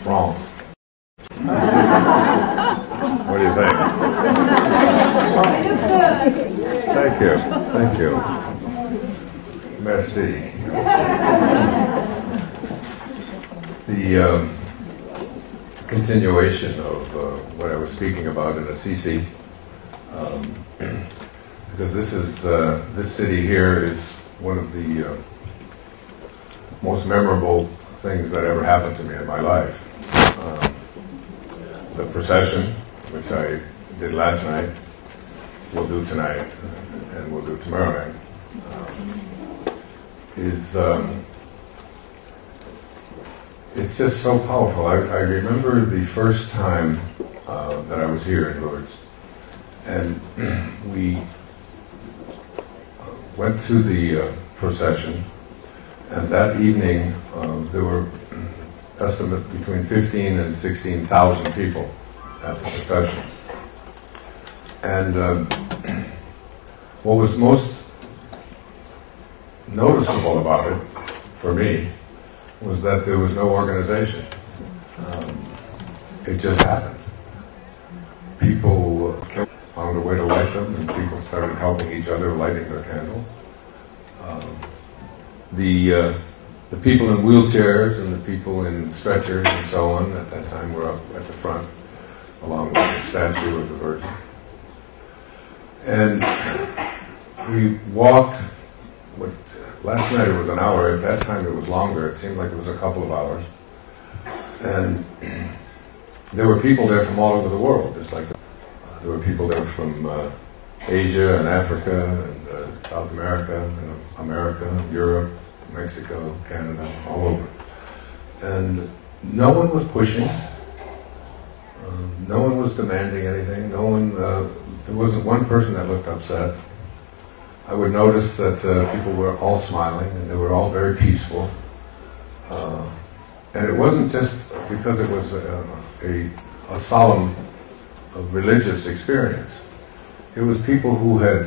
France. What do you think? Thank you. Thank you. Merci. The continuation of what I was speaking about in Assisi, because this city here is one of the most memorable things that ever happened to me in my life. The procession, which I did last night, we'll do tonight, and we'll do tomorrow night, it's just so powerful. I remember the first time that I was here in Lourdes, and we went to the procession, and that evening there were estimate between 15 and 16,000 people at the procession. And what was most noticeable about it, for me, was that there was no organization. It just happened. People found a way to light them, and people started helping each other lighting their candles. The people in wheelchairs and the people in stretchers and so on at that time were up at the front, along with the statue of the Virgin. And we walked, last night it was an hour, at that time it was longer, it seemed like it was a couple of hours. And there were people there from all over the world, just like there were people there from Asia and Africa and South America and America, Europe, Mexico, Canada, all over. And no one was pushing, no one was demanding anything, there wasn't one person that looked upset. I would notice that people were all smiling and they were all very peaceful. And it wasn't just because it was a solemn religious experience. It was people who had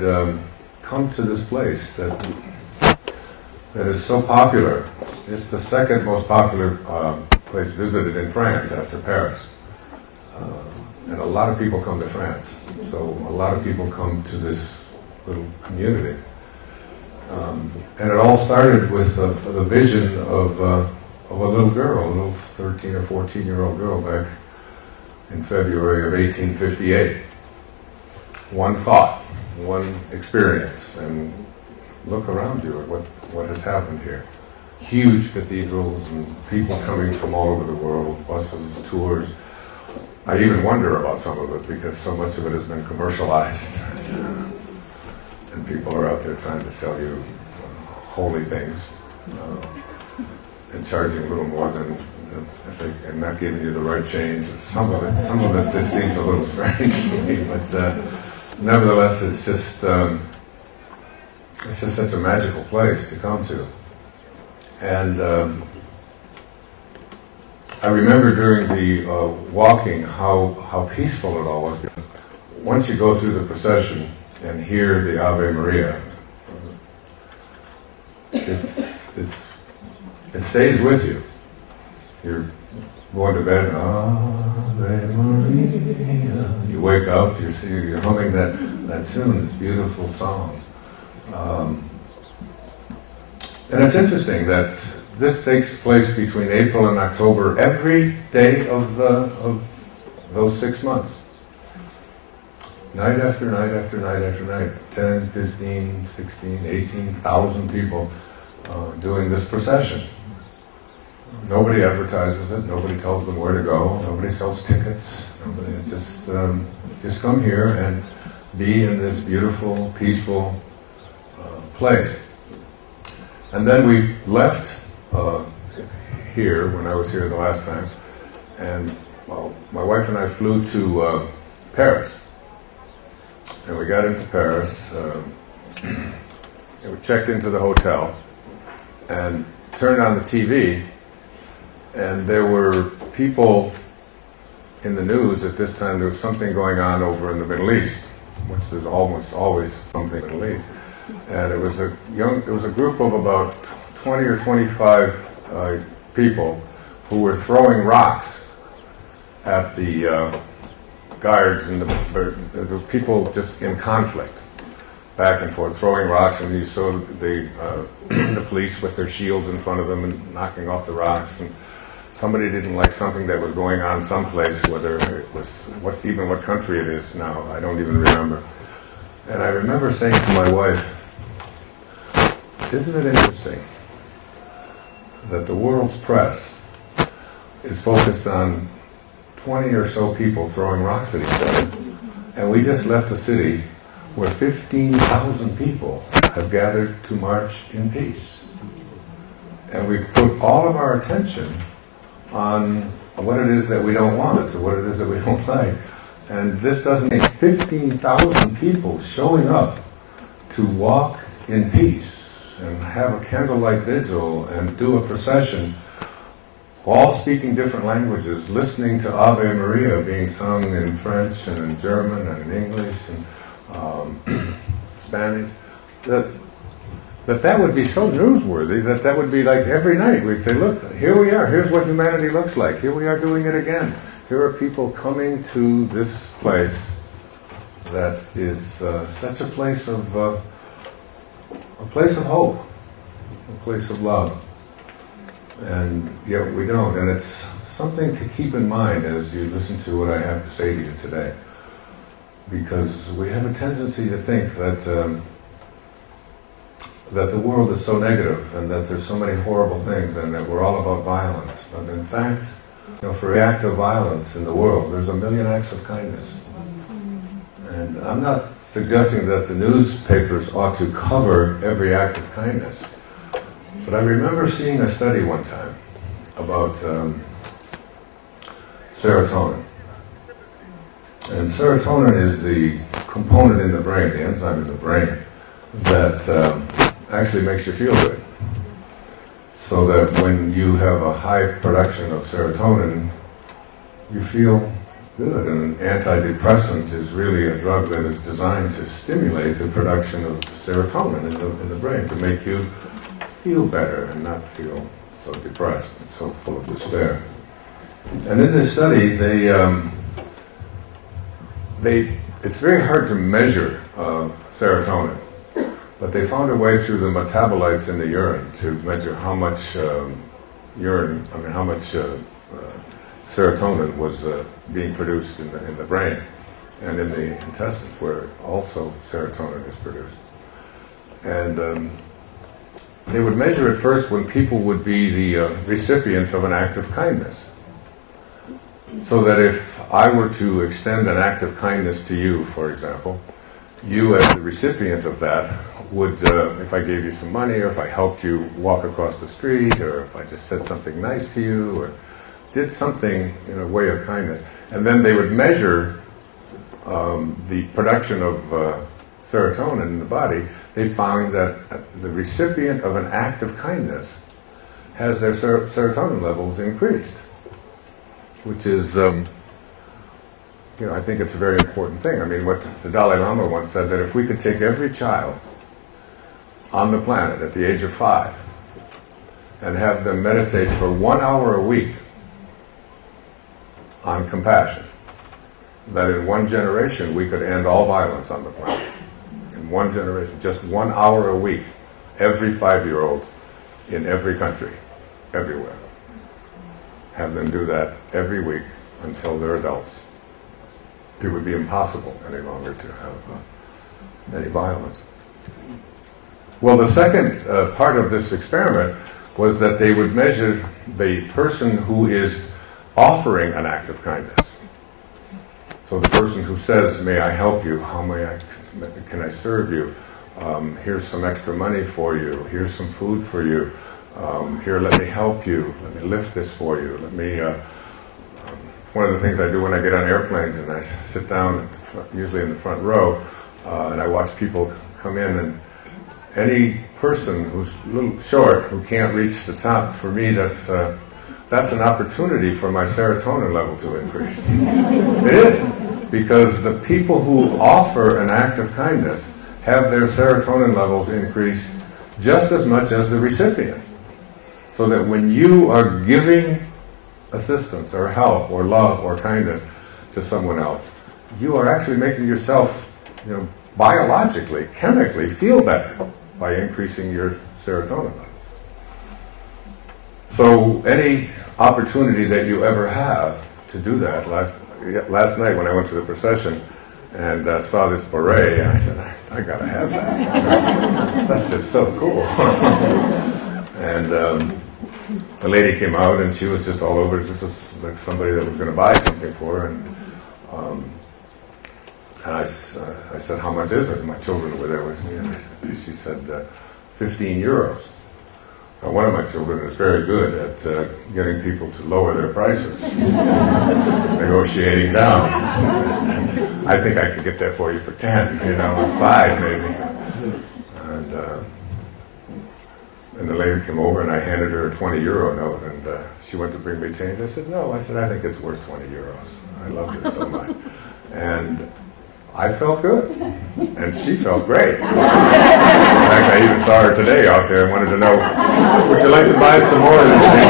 come to this place that is so popular. It's the second most popular place visited in France after Paris. And a lot of people come to France. So a lot of people come to this little community. And it all started with the vision of a little girl, a little 13 or 14-year-old girl back in February of 1858. One thought, one experience, and look around you at what has happened here. Huge cathedrals and people coming from all over the world, buses, tours. I even wonder about some of it because so much of it has been commercialized. And people are out there trying to sell you holy things and charging a little more than and not giving you the right change. Some of it just seems a little strange to me, but nevertheless, it's just such a magical place to come to. And I remember during the walking how peaceful it all was. Once you go through the procession and hear the Ave Maria, it stays with you. You're going to bed, Ave Maria. You wake up, you're humming that tune, this beautiful song. And it's interesting that this takes place between April and October, every day of those 6 months. Night after night after night after night, 10, 15, 16, 18,000 people doing this procession. Nobody advertises it, nobody tells them where to go, nobody sells tickets, it's just come here and be in this beautiful, peaceful place. And then we left here when I was here the last time, and my wife and I flew to Paris. And we got into Paris, and we checked into the hotel, and turned on the TV, and there were people in the news at this time. There was something going on over in the Middle East, which there's almost always something in the Middle East. And it was a group of about 20 or 25 people who were throwing rocks at the guards and the people just in conflict, back and forth, throwing rocks, and you saw the police with their shields in front of them and knocking off the rocks, and somebody didn't like something that was going on someplace, whether it was what country it is now, I don't even remember. And I remember saying to my wife, isn't it interesting that the world's press is focused on 20 or so people throwing rocks at each other, and we just left a city where 15,000 people have gathered to march in peace. And we put all of our attention on what it is that we don't want, or what it is that we don't like. And this doesn't take 15,000 people showing up to walk in peace and have a candlelight vigil and do a procession, all speaking different languages, listening to Ave Maria being sung in French and in German and in English and Spanish, that would be so newsworthy that would be like every night we'd say, look, here we are, here's what humanity looks like, here we are doing it again. Here are people coming to this place that is such a place of hope, a place of love. And yet we don't. And it's something to keep in mind as you listen to what I have to say to you today. Because we have a tendency to think that that the world is so negative and that there's so many horrible things and that we're all about violence. But in fact, for every act of violence in the world, there's a million acts of kindness. And I'm not suggesting that the newspapers ought to cover every act of kindness. But I remember seeing a study one time about serotonin. And serotonin is the component in the brain, the enzyme in the brain, that actually makes you feel good. So that when you have a high production of serotonin, you feel good. And an antidepressant is really a drug that is designed to stimulate the production of serotonin in the brain, to make you feel better and not feel so depressed and so full of despair. And in this study, it's very hard to measure serotonin, but they found a way through the metabolites in the urine to measure how much serotonin was being produced in the brain and in the intestines, where also serotonin is produced. And they would measure it first when people would be the recipients of an act of kindness. So that if I were to extend an act of kindness to you, for example, you as the recipient of that would, if I gave you some money, or if I helped you walk across the street, or if I just said something nice to you, or did something in a way of kindness, and then they would measure the production of serotonin in the body, they found that the recipient of an act of kindness has their serotonin levels increased, which is, I think it's a very important thing. I mean, what the Dalai Lama once said, that if we could take every child on the planet at the age of 5 and have them meditate for 1 hour a week on compassion, that in one generation we could end all violence on the planet. In one generation, just 1 hour a week, every 5-year-old in every country, everywhere. Have them do that every week until they're adults. It would be impossible any longer to have any violence. Well, the second part of this experiment was that they would measure the person who is offering an act of kindness. So the person who says, may I help you? Can I serve you? Here's some extra money for you. Here's some food for you. Here, let me help you. Let me lift this for you. It's one of the things I do when I get on airplanes, and I sit down, usually in the front row, and I watch people come in, and any person who's a little short, who can't reach the top, for me, that's an opportunity for my serotonin level to increase. It is, because the people who offer an act of kindness have their serotonin levels increase just as much as the recipient. So that when you are giving assistance or help or love or kindness to someone else, you are actually making yourself, biologically, chemically feel better by increasing your serotonin levels. So any opportunity that you ever have to do that, last night when I went to the procession and saw this beret, and I said, I gotta have that. That's just so cool. And the lady came out and she was just all over, just like somebody that was going to buy something for her. And I said, how much is it? And my children were there with me. And she said, 15 euros. Now, one of my children is very good at getting people to lower their prices, negotiating down. I think I could get that for you for 10, 5 maybe. And the lady came over and I handed her a 20 euro note, and she went to bring me change. I said, no. I said, I think it's worth 20 euros. I love this so much. And I felt good. And she felt great. In fact, I even saw her today out there and wanted to know, would you like to buy some more of this thing?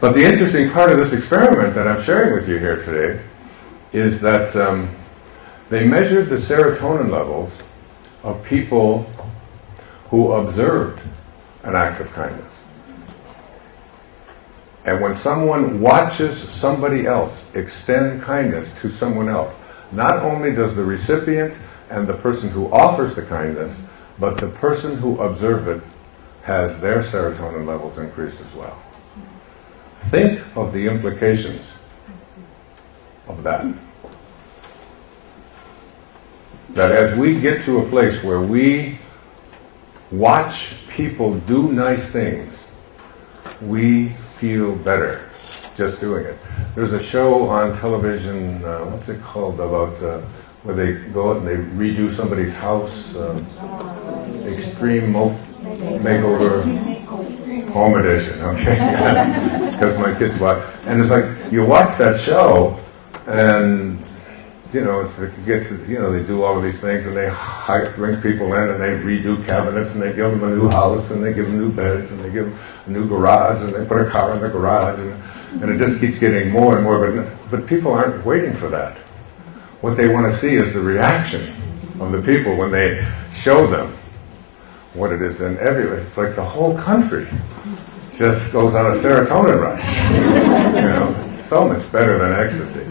But the interesting part of this experiment that I'm sharing with you here today is that they measured the serotonin levels of people who observed an act of kindness. And when someone watches somebody else extend kindness to someone else, not only does the recipient and the person who offers the kindness, but the person who observes it has their serotonin levels increased as well. Think of the implications of that. That as we get to a place where we watch people do nice things, we feel better just doing it. There's a show on television, what's it called, about where they go out and they redo somebody's house, Extreme Makeover Home Edition, okay? Because my kids watch. And it's like, you watch that show, and it's like you get to, they do all of these things, and they bring people in, and they redo cabinets, and they give them a new house, and they give them new beds, and they give them a new garage, and they put a car in the garage, and it just keeps getting more and more. But people aren't waiting for that. What they want to see is the reaction of the people when they show them what it is. And it's like the whole country just goes on a serotonin rush. It's so much better than ecstasy.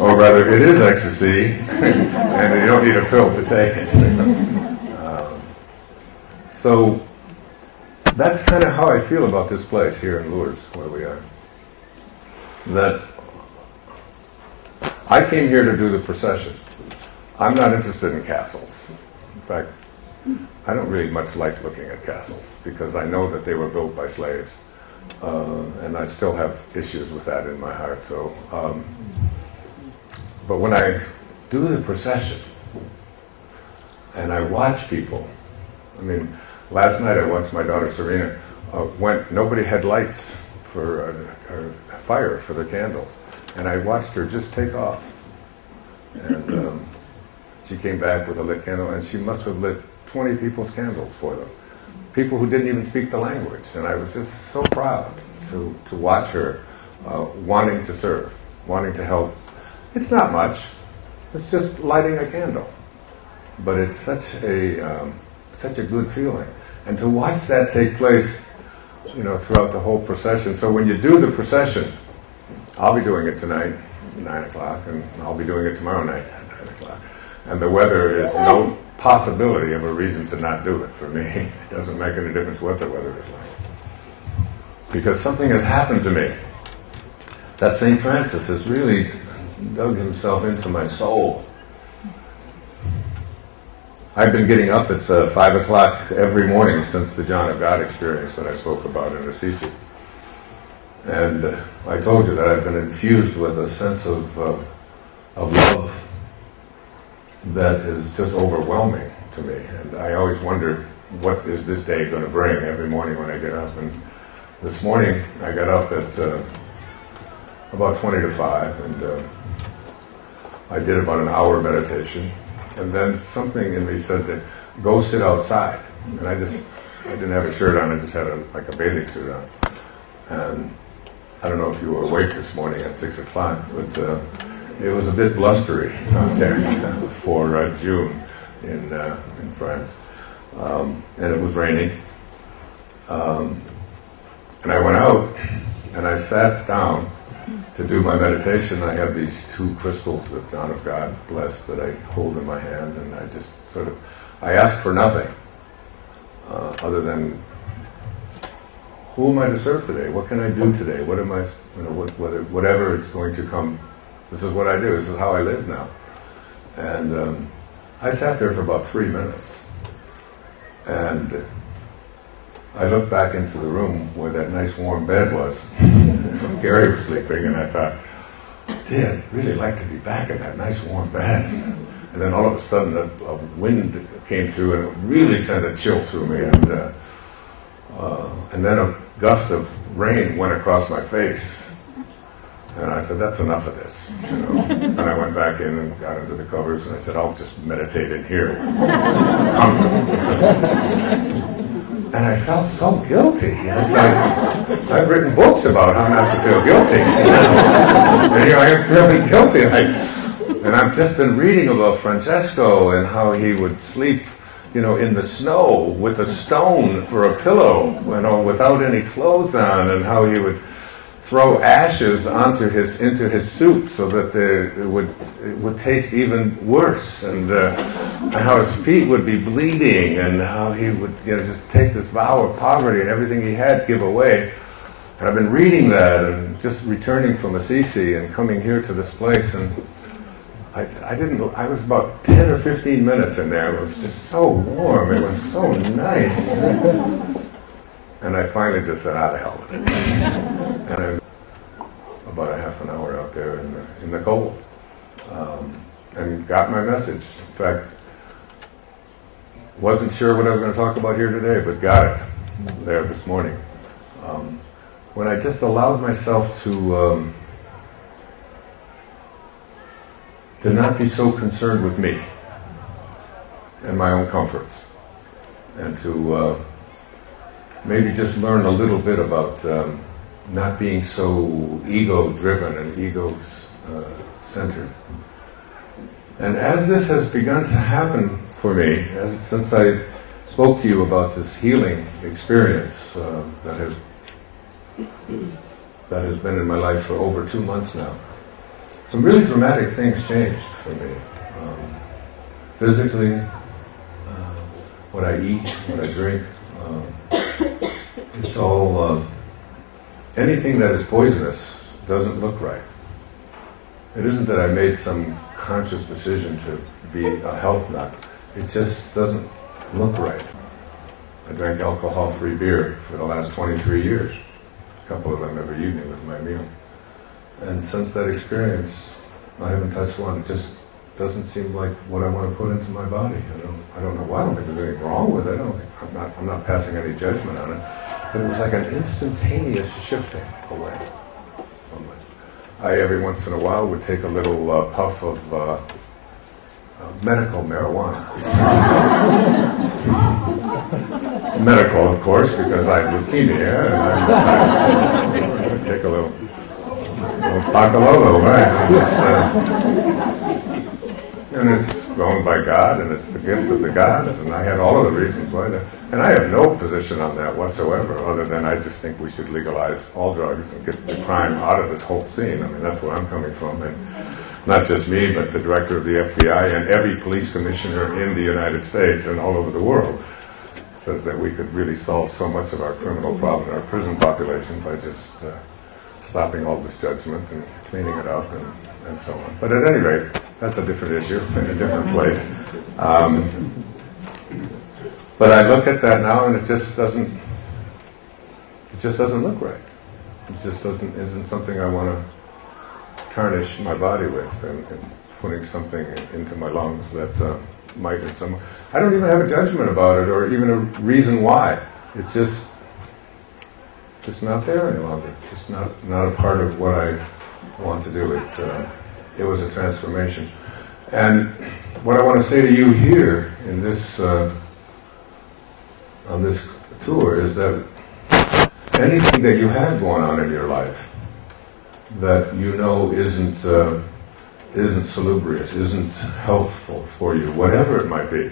Or rather, it is ecstasy, and you don't need a pill to take it. So that's kind of how I feel about this place here in Lourdes, where we are. That I came here to do the procession. I'm not interested in castles. In fact, I don't really much like looking at castles, because I know that they were built by slaves. And I still have issues with that in my heart. So, but when I do the procession and I watch people, last night I watched my daughter Serena nobody had lights for fire for the candles, and I watched her just take off. And she came back with a lit candle, and she must have lit 20 people's candles for them. People who didn't even speak the language, and I was just so proud to watch her wanting to serve, wanting to help. It's not much; it's just lighting a candle, but it's such a good feeling, and to watch that take place, throughout the whole procession. So when you do the procession, I'll be doing it tonight, 9 o'clock, and I'll be doing it tomorrow night, 9 o'clock, and the weather is no possibility of a reason to not do it for me. It doesn't make any difference what the weather is like. Because something has happened to me. That St. Francis has really dug himself into my soul. I've been getting up at 5 o'clock every morning since the John of God experience that I spoke about in Assisi. And I told you that I've been infused with a sense of love that is just overwhelming to me. And I always wonder, what is this day going to bring every morning when I get up? And this morning I got up at about 20 to 5, and I did about an hour meditation. And then something in me said to go sit outside. And I just I didn't have a shirt on, I just had like a bathing suit on. And I don't know if you were awake this morning at 6 o'clock, but it was a bit blustery out there for June in France. And it was raining. And I went out and I sat down to do my meditation. I have these 2 crystals that John of God blessed that I hold in my hand, and I just I asked for nothing other than, who am I to serve today? What can I do today? What am I, whatever is going to come, this is what I do, this is how I live now. And I sat there for about 3 minutes, and I looked back into the room where that nice warm bed was. Gary was sleeping, and I thought, gee, I'd really like to be back in that nice warm bed. And then all of a sudden a wind came through, and it really sent a chill through me. And then a gust of rain went across my face. And I said, that's enough of this. And I went back in and got under the covers, and I said, I'll just meditate in here. Comfortable. And I felt so guilty. It's like, I've written books about how not to feel guilty. And here I am feeling guilty. And I've just been reading about Francesco and how he would sleep, in the snow with a stone for a pillow, without any clothes on, and how he would throw ashes into his soup so that it would taste even worse, and how his feet would be bleeding, and how he would just take this vow of poverty and everything he had give away. And I've been reading that and just returning from Assisi and coming here to this place, and I was about 10 or 15 minutes in there. It was just so warm. It was so nice. And I finally just said, the hell with it. And I about a half an hour out there in the cold, and got my message. In fact, wasn't sure what I was going to talk about here today, but got it there this morning. When I just allowed myself to not be so concerned with me and my own comforts, and to maybe just learn a little bit about not being so ego-driven and ego-centered. And as this has begun to happen for me, since I spoke to you about this healing experience that has been in my life for over 2 months now, some really dramatic things changed for me. Physically, what I eat, what I drink, it's all, anything that is poisonous doesn't look right. It isn't that I made some conscious decision to be a health nut. It just doesn't look right. I drank alcohol-free beer for the last 23 years, a couple of them every evening with my meal. And since that experience, I haven't touched one. It just doesn't seem like what I want to put into my body. I don't know why. I don't think there's anything wrong with it. I'm not passing any judgment on it. But it was like an instantaneous shifting away from it. I, every once in a while, would take a little puff of medical marijuana. Medical, of course, because I have leukemia, and I would take a little Bacalolo, right? And it's owned by God, and it's the gift of the gods, and I had all of the reasons why. And I have no position on that whatsoever, other than I just think we should legalize all drugs and get the crime out of this whole scene. I mean, that's where I'm coming from. And not just me, but the director of the FBI and every police commissioner in the United States and all over the world says that we could really solve so much of our criminal problem in our prison population by just stopping all this judgment and cleaning it up and so on. But at any rate, that's a different issue in a different place. But I look at that now, and it just doesn't look right. It just isn't something I want to tarnish my body with, and putting something into my lungs that might in some. I don't even have a judgment about it, or even a reason why. It's just not there any longer. It's not a part of what I want to do. It was a transformation. And what I want to say to you here in this on this tour is that anything that you have going on in your life that you know isn't salubrious, isn't healthful for you, whatever it might be,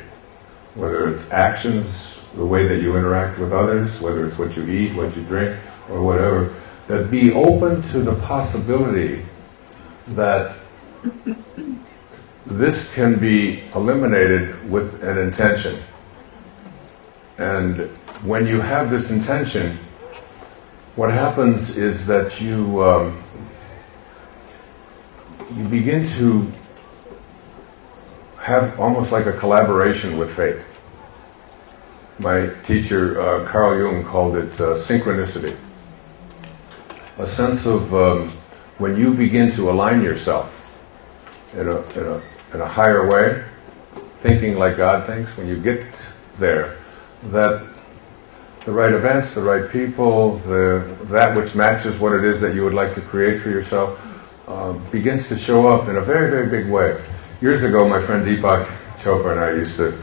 whether it's actions, the way that you interact with others, whether it's what you eat, what you drink, or whatever, that be open to the possibility that this can be eliminated with an intention. And when you have this intention, what happens is that you begin to have almost like a collaboration with fate. My teacher, Carl Jung, called it synchronicity. A sense of when you begin to align yourself in a higher way, thinking like God thinks, when you get there, that the right events, the right people, that which matches what it is that you would like to create for yourself, begins to show up in a very, very big way. Years ago, my friend Deepak Chopra and I used to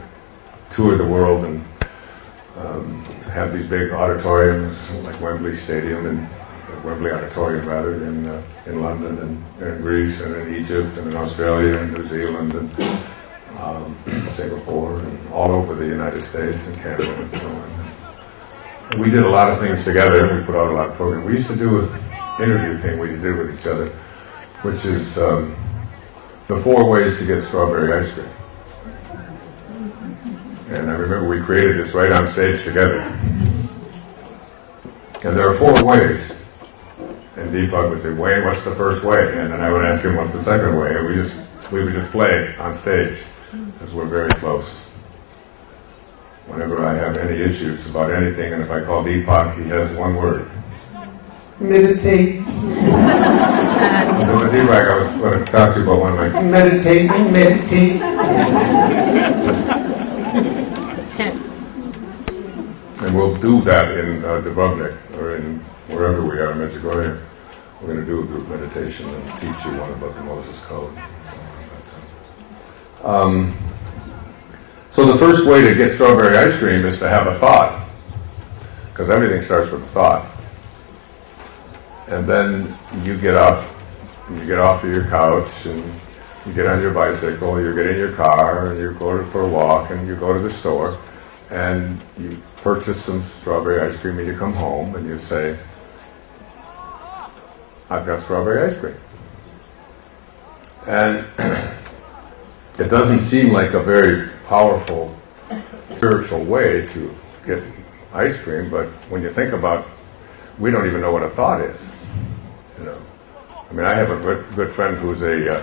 tour the world and have these big auditoriums, like Wembley Stadium, and Wembley Auditorium rather, in London and in Greece and in Egypt and in Australia and New Zealand and Singapore and all over the United States and Canada and so on. And we did a lot of things together, and we put out a lot of programs. We used to do an interview thing we did with each other, which is the 4 ways to get strawberry ice cream. And I remember we created this right on stage together. And there are 4 ways. And Deepak would say, Wayne, what's the first way? And then I would ask him, what's the second way? And we would just play on stage, because we're very close. Whenever I have any issues about anything, and if I call Deepak, he has one word. Meditate. So with Deepak, I was going to talk to you about one of my... Meditate. And we'll do that in Dubrovnik, or in wherever we are in Medjugorje. We're going to do a group meditation and teach you one about the Moses Code. So the first way to get strawberry ice cream is to have a thought, because everything starts with a thought. And then you get up, and you get off of your couch, and you get on your bicycle, you get in your car, and you go for a walk, and you go to the store, and you purchase some strawberry ice cream, and you come home, and you say, I've got strawberry ice cream. And it doesn't seem like a very powerful spiritual way to get ice cream, but when you think about it, we don't even know what a thought is. You know, I mean, I have a good friend who's a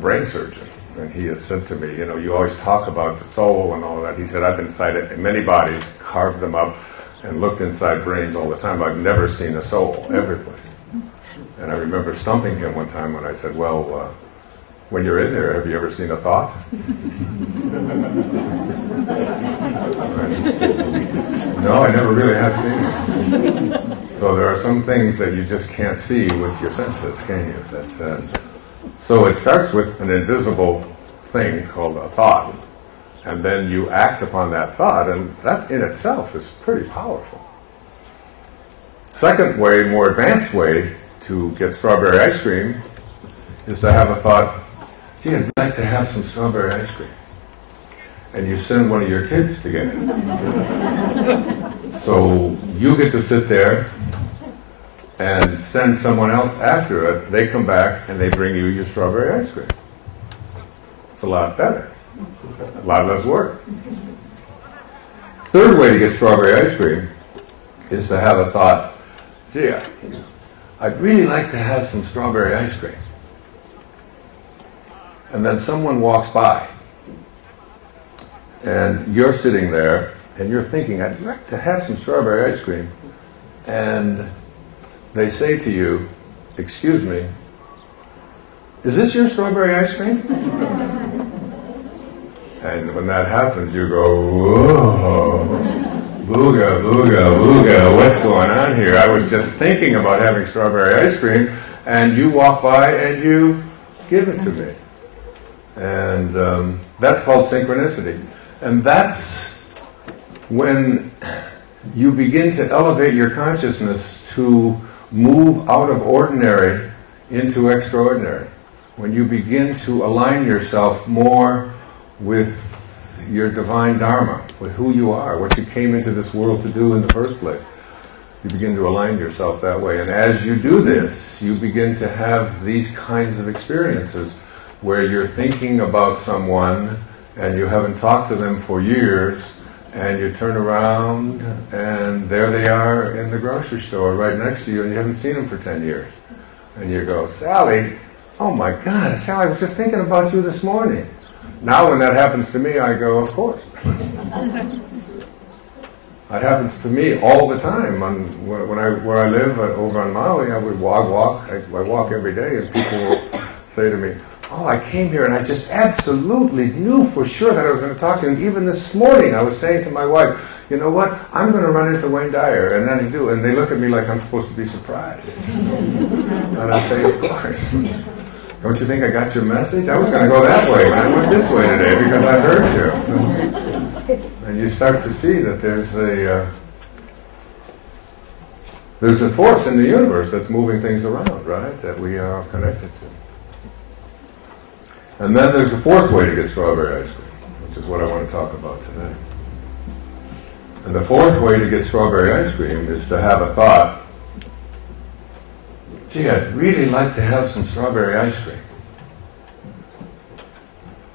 brain surgeon, and he has said to me, you know, you always talk about the soul and all of that. He said, I've been inside many bodies, carved them up, and looked inside brains all the time. I've never seen a soul every place. And I remember stumping him one time when I said, well, when you're in there, have you ever seen a thought? No, I never really have seen it. So there are some things that you just can't see with your senses, can you? So it starts with an invisible thing called a thought, and then you act upon that thought, and that in itself is pretty powerful. Second way, more advanced way to get strawberry ice cream is to have a thought, gee, I'd like to have some strawberry ice cream. And you send one of your kids to get it. So you get to sit there and send someone else after it. They come back and they bring you your strawberry ice cream. It's a lot better. A lot less work. Third way to get strawberry ice cream is to have a thought, gee, I'd really like to have some strawberry ice cream. And then someone walks by, and you're sitting there, and you're thinking, I'd like to have some strawberry ice cream. And they say to you, excuse me, is this your strawberry ice cream? And when that happens, you go, whoa, booga, booga, booga, what's going on here? I was just thinking about having strawberry ice cream, and you walk by and you give it to me. And that's called synchronicity. And that's when you begin to elevate your consciousness to move out of ordinary into extraordinary, when you begin to align yourself more with your divine dharma, with who you are, what you came into this world to do in the first place, you begin to align yourself that way. And as you do this, you begin to have these kinds of experiences where you're thinking about someone and you haven't talked to them for years, and you turn around and there they are in the grocery store right next to you, and you haven't seen them for 10 years. And you go, Sally, oh my God, Sally, I was just thinking about you this morning. Now when that happens to me, I go, of course. That happens to me all the time. Where I live over on Maui, I walk every day, and people will say to me, oh, I came here and I just absolutely knew for sure that I was going to talk to you. And even this morning I was saying to my wife, you know what, I'm going to run into Wayne Dyer. And then I do, and they look at me like I'm supposed to be surprised. And I say, of course. Don't you think I got your message? I was going to go that way, and I went this way today because I heard you. And you start to see that there's a force in the universe that's moving things around, right, that we are connected to. And then there's a fourth way to get strawberry ice cream, which is what I want to talk about today. And the fourth way to get strawberry ice cream is to have a thought, gee, I'd really like to have some strawberry ice cream.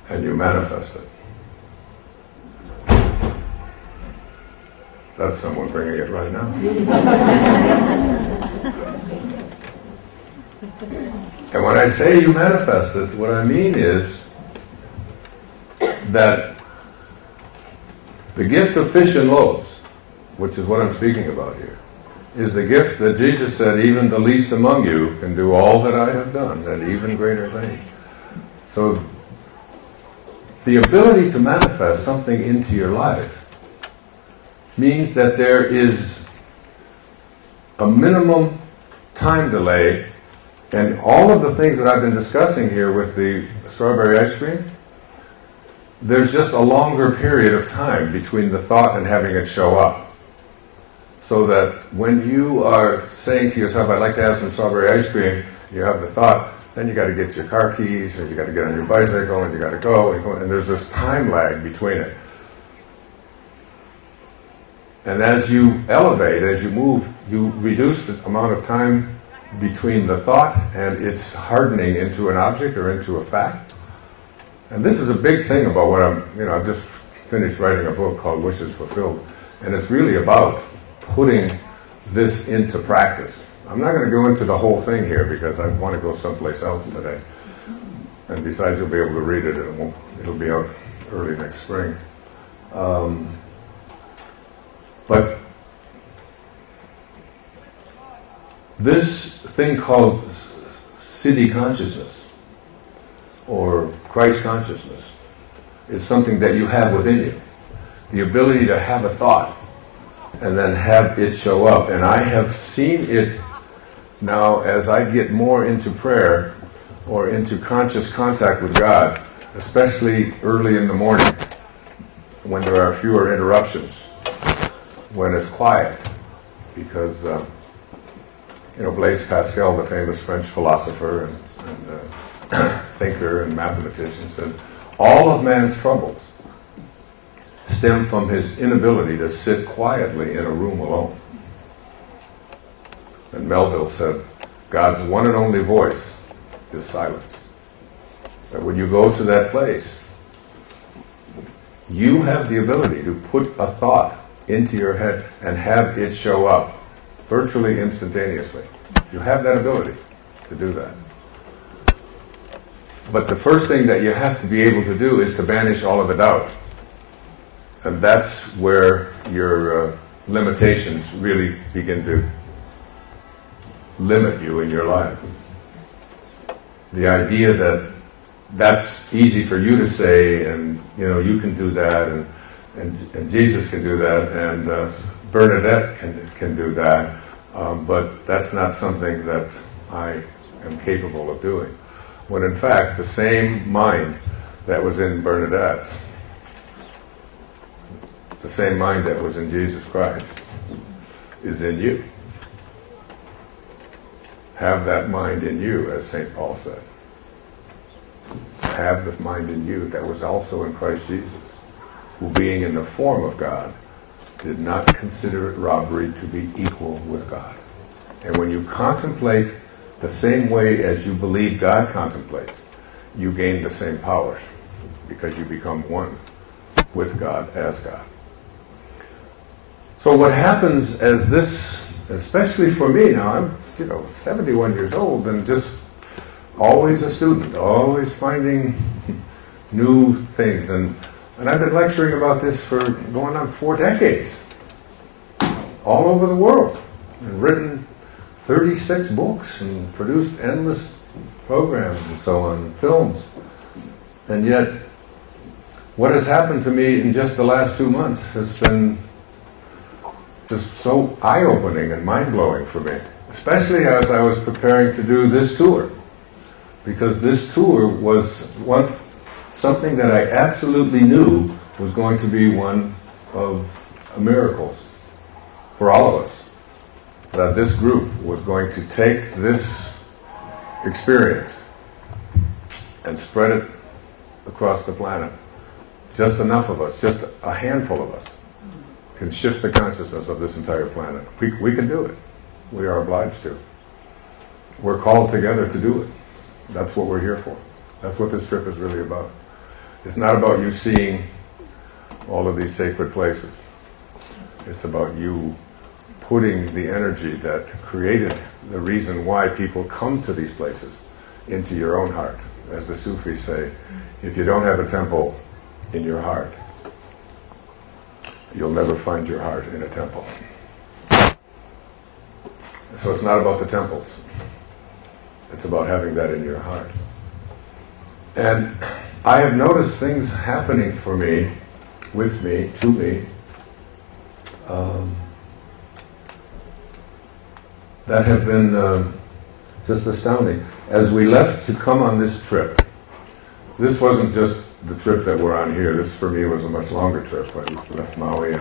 And you manifest it. That's someone bringing it right now. And when I say you manifest it, what I mean is that the gift of fish and loaves, which is what I'm speaking about here, is the gift that Jesus said, even the least among you can do all that I have done, and even greater things. So the ability to manifest something into your life means that there is a minimum time delay. And all of the things that I've been discussing here with the strawberry ice cream, there's just a longer period of time between the thought and having it show up. So that when you are saying to yourself, I'd like to have some strawberry ice cream, you have the thought, then you got to get your car keys, and you got to get on your bicycle, and you got to go, and there's this time lag between it. And as you elevate, as you move, you reduce the amount of time between the thought and its hardening into an object or into a fact. And this is a big thing about what I've just finished writing a book called Wishes Fulfilled. And it's really about putting this into practice. I'm not going to go into the whole thing here because I want to go someplace else today. And besides, you'll be able to read it, and it'll be out early next spring. But this thing called Siddhi consciousness, or Christ consciousness, is something that you have within you. The ability to have a thought and then have it show up. And I have seen it now as I get more into prayer or into conscious contact with God, especially early in the morning when there are fewer interruptions, when it's quiet, because Blaise Pascal, the famous French philosopher and thinker and mathematician, said, all of man's troubles stem from his inability to sit quietly in a room alone. And Melville said, God's one and only voice is silence. That when you go to that place, you have the ability to put a thought into your head and have it show up virtually instantaneously. You have that ability to do that. But the first thing that you have to be able to do is to banish all of the doubt. And that's where your limitations really begin to limit you in your life. The idea that that's easy for you to say, and you can do that, and Jesus can do that, and Bernadette can do that, but that's not something that I am capable of doing. When in fact, the same mind that was in Bernadette, the same mind that was in Jesus Christ is in you. Have that mind in you, as St. Paul said. Have the mind in you that was also in Christ Jesus, who being in the form of God, did not consider it robbery to be equal with God. And when you contemplate the same way as you believe God contemplates, you gain the same powers, because you become one with God as God. So what happens as this, especially for me now, I'm 71 years old and just always a student, always finding new things. And I've been lecturing about this for going on 4 decades, all over the world, and written 36 books and produced endless programs and so on, films. And yet, what has happened to me in just the last 2 months has been just so eye-opening and mind-blowing for me, especially as I was preparing to do this tour, because this tour was something that I absolutely knew was going to be one of miracles for all of us, that this group was going to take this experience and spread it across the planet. Just enough of us, just a handful of us, can shift the consciousness of this entire planet. We can do it. We are obliged to. We're called together to do it. That's what we're here for. That's what this trip is really about. It's not about you seeing all of these sacred places. It's about you putting the energy that created the reason why people come to these places into your own heart. As the Sufis say, if you don't have a temple in your heart, you'll never find your heart in a temple. So it's not about the temples. It's about having that in your heart. And I have noticed things happening for me, with me, to me, that have been just astounding. As we left to come on this trip, this wasn't just the trip that we're on here. This, for me, was a much longer trip. I left Maui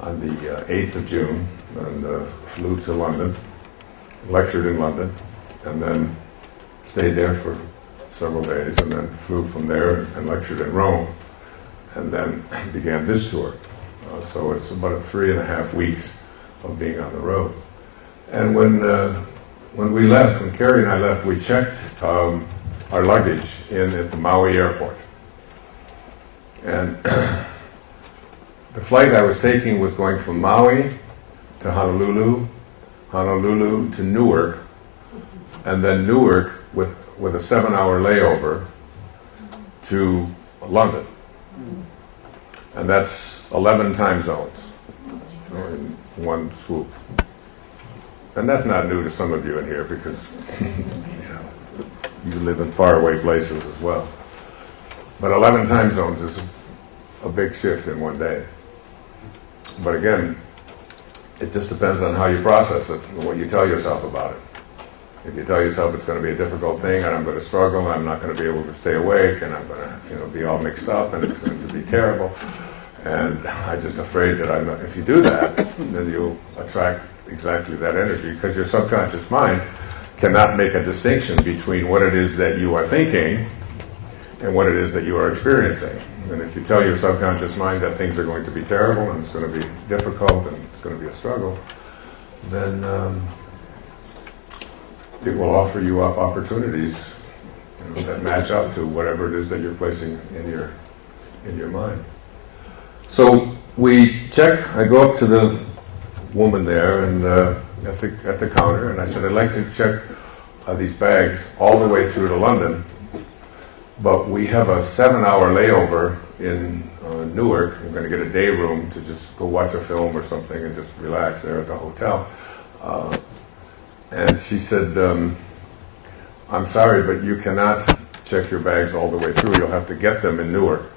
on the 8th of June and flew to London, lectured in London, and then stayed there for several days, and then flew from there and lectured in Rome, and then began this tour. So it's about 3.5 weeks of being on the road. And when we left, when Carrie and I left, we checked our luggage in at the Maui airport. And the flight I was taking was going from Maui to Honolulu, Honolulu to Newark, and then Newark with a 7-hour layover to London. And that's 11 time zones in one swoop. And that's not new to some of you in here, because you live in faraway places as well. But 11 time zones is a big shift in one day. But again, it just depends on how you process it and what you tell yourself about it. If you tell yourself it's going to be a difficult thing, and I'm going to struggle, and I'm not going to be able to stay awake, and I'm going to be all mixed up, and it's going to be terrible, and I'm just afraid that I'm not, if you do that, then you'll attract exactly that energy, because your subconscious mind cannot make a distinction between what it is that you are thinking and what it is that you are experiencing. And if you tell your subconscious mind that things are going to be terrible and it's going to be difficult and it's going to be a struggle, then it will offer you up opportunities that match up to whatever it is that you're placing in your mind. So we check. I go up to the woman there and at the counter, and I said, I'd like to check these bags all the way through to London, but we have a 7-hour layover in Newark. We're going to get a day room to just go watch a film or something and just relax there at the hotel. And she said, I'm sorry, but you cannot check your bags all the way through. You'll have to get them in Newark.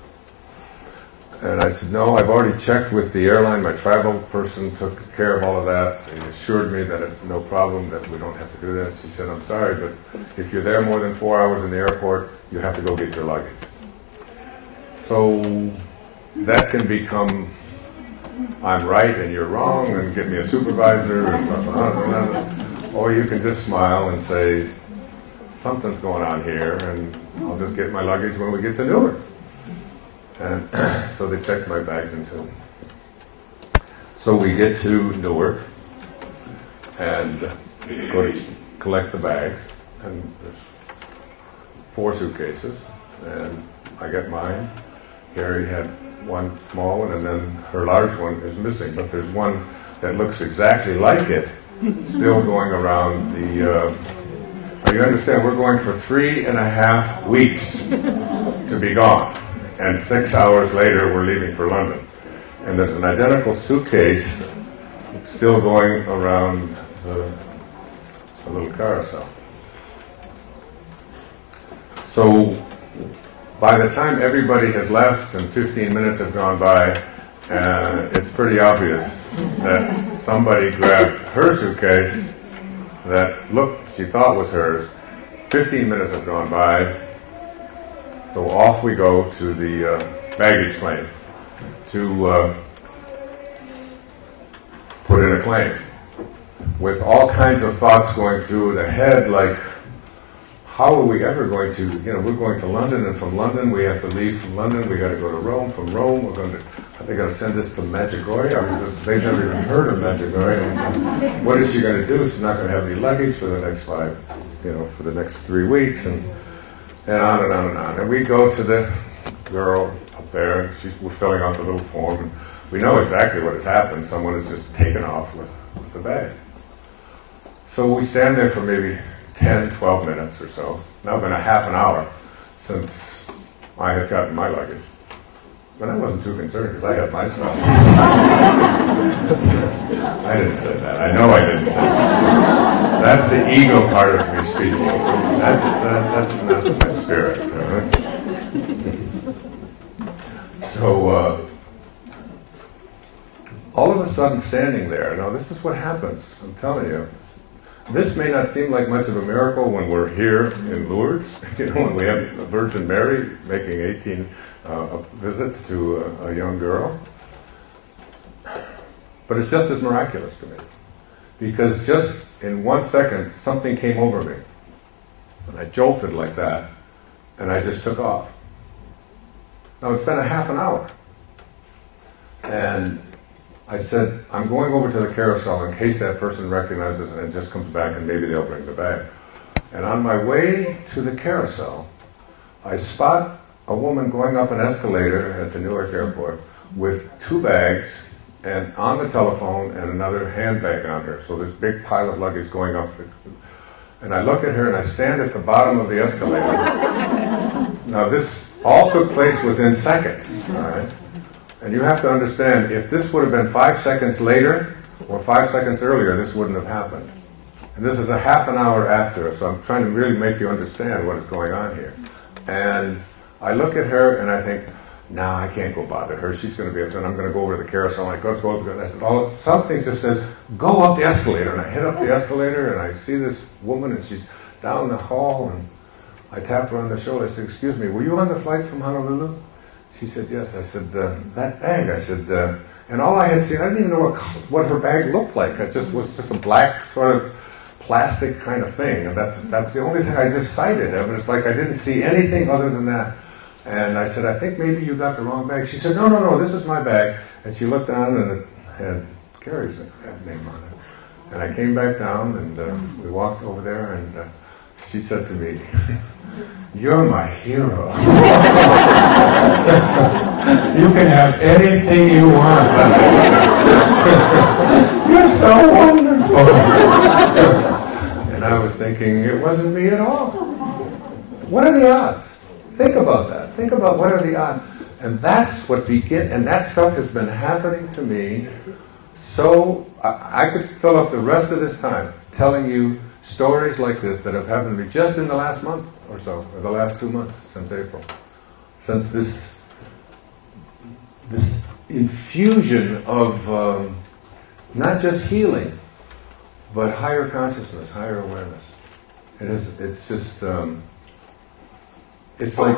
And I said, no, I've already checked with the airline. My travel person took care of all of that. They assured me that it's no problem, that we don't have to do that. She said, I'm sorry, but if you're there more than 4 hours in the airport, you have to go get your luggage. So that can become I'm right and you're wrong, and get me a supervisor, and blah, blah, blah, blah. Or you can just smile and say, something's going on here, and I'll just get my luggage when we get to Newark. And so they checked my bags into. So we get to Newark and go to collect the bags, and there's 4 suitcases, and I get mine. Carrie had one small one, and then her large one is missing, but there's one that looks exactly like it still going around the... Now you understand, we're going for 3.5 weeks to be gone, and 6 hours later we're leaving for London. And there's an identical suitcase still going around the little carousel. So by the time everybody has left and 15 minutes have gone by, it's pretty obvious that somebody grabbed her suitcase that she thought was hers. 15 minutes have gone by, so off we go to the baggage claim to put in a claim, with all kinds of thoughts going through the head, like, how are we ever going to, we're going to London, and from London we have to leave from London, we got to go to Rome, from Rome are they going to send us to Medjugorje? I mean, they've never even heard of Medjugorje. So what is she going to do? She's not going to have any luggage for the next for the next 3 weeks, and on and on and on. And we go to the girl up there, and we're filling out the little form, and we know exactly what has happened. Someone has just taken off with the bag. So we stand there for maybe 10, 12 minutes or so. It's now been a half an hour since I had gotten my luggage. But I wasn't too concerned because I had my stuff. I didn't say that. I know I didn't say that. That's the ego part of me speaking. That's not my spirit. So all of a sudden standing there, now this is what happens, I'm telling you. This may not seem like much of a miracle when we're here in Lourdes, when we have the Virgin Mary making 18 visits to a young girl. But it's just as miraculous to me. Because just in 1 second, something came over me. And I jolted like that, and I just took off. Now it's been a half an hour. And I said, I'm going over to the carousel in case that person recognizes it and just comes back and maybe they'll bring the bag. And on my way to the carousel, I spot a woman going up an escalator at the Newark airport with 2 bags and on the telephone and another handbag on her. So this big pile of luggage going up. And I look at her and I stand at the bottom of the escalator. Now this all took place within seconds, all right? And you have to understand, if this would have been 5 seconds later or 5 seconds earlier, this wouldn't have happened. And this is a half an hour after, so I'm trying to really make you understand what is going on here. And I look at her and I think, nah, I can't go bother her. She's going to be upset. I'm going to go over to the carousel. And I go and I said, something just says, go up the escalator. And I head up the escalator and I see this woman and she's down the hall and I tap her on the shoulder. I said, excuse me, were you on the flight from Honolulu? She said, yes. I said, that bag. I said, and all I had seen, I didn't even know what her bag looked like. It just was just a black sort of plastic kind of thing. And that's the only thing I just cited. I mean, it's like I didn't see anything other than that. And I said, I think maybe you got the wrong bag. She said, no, this is my bag. And she looked down and it had Carrie's name on it. And I came back down and we walked over there and she said to me, you're my hero. You can have anything you want. You're so wonderful. And I was thinking, it wasn't me at all. What are the odds? Think about that. Think about what are the odds. And that's what and that stuff has been happening to me. So I could fill up the rest of this time telling you stories like this that have happened to me just in the last month or so, or the last 2 months since April. Since this infusion of not just healing, but higher consciousness, higher awareness. It's just, it's like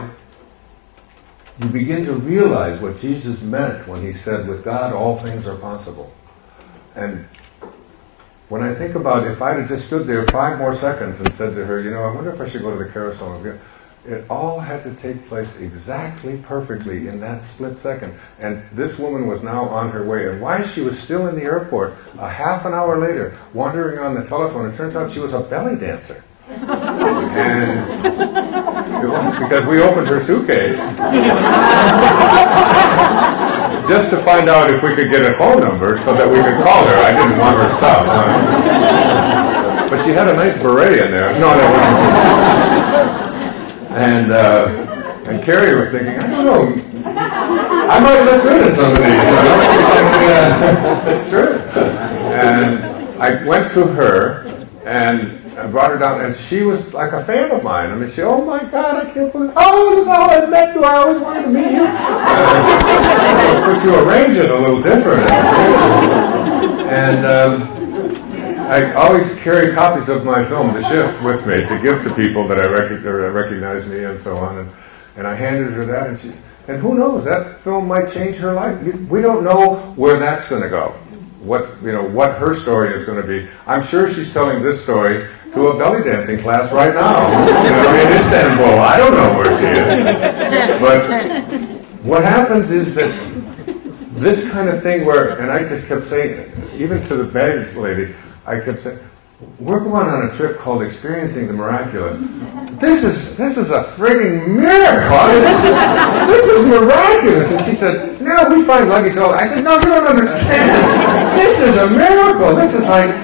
you begin to realize what Jesus meant when he said, with God all things are possible. And when I think about if I'd have just stood there 5 more seconds and said to her, you know, I wonder if I should go to the carousel again. It all had to take place exactly perfectly in that split second. And this woman was now on her way. And while she was still in the airport, a half an hour later, wandering on the telephone, it turns out she was a belly dancer. And it was because we opened her suitcase just to find out if we could get a phone number so that we could call her. I didn't want her stuff. But she had a nice beret in there. No, that wasn't. And Carrie was thinking, I don't know, I might look good in some of these. It's true. And I went to her and I brought her down, and she was like a fan of mine. I mean, oh my God, I can't believe, oh, this is how I met you, I always wanted to meet you. But you arrange it a little different. And I always carry copies of my film, The Shift, with me to give to people that recognize me and so on. And I handed her that, and who knows, that film might change her life. We don't know where that's going to go. What her story is going to be. I'm sure she's telling this story to a belly dancing class right now, in Istanbul. I don't know where she is. But what happens is that this kind of thing and I just kept saying, even to the baggage lady, I kept saying, we're going on a trip called Experiencing the Miraculous. This is a frigging miracle. I mean, this is miraculous. And she said, no, we find luggage all. I said, no, you don't understand. This is a miracle. This is like.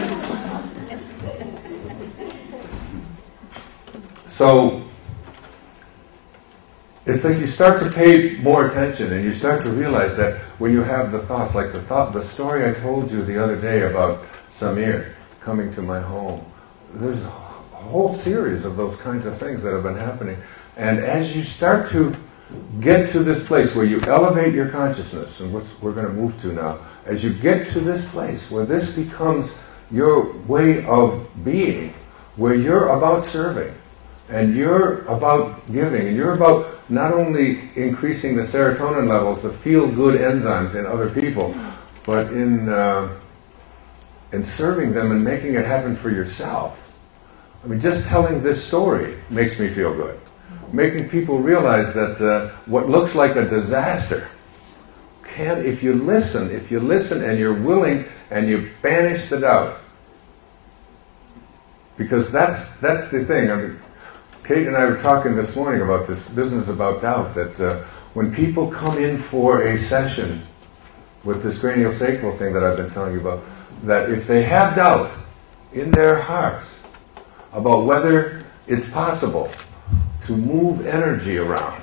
So it's like you start to pay more attention, and you start to realize that when you have the thoughts, like the story I told you the other day about Samir coming to my home. There's a whole series of those kinds of things that have been happening. And as you start to get to this place where you elevate your consciousness, and what we're going to move to now, as you get to this place where this becomes your way of being, where you're about serving, and you're about giving, and you're about not only increasing the serotonin levels, the feel-good enzymes in other people, but in serving them and making it happen for yourself. I mean, just telling this story makes me feel good. Making people realize that what looks like a disaster can, if you listen and you're willing and you banish the doubt. Because that's the thing. I mean, Kate and I were talking this morning about this business about doubt, that when people come in for a session with this craniosacral thing that I've been telling you about, that if they have doubt in their hearts about whether it's possible to move energy around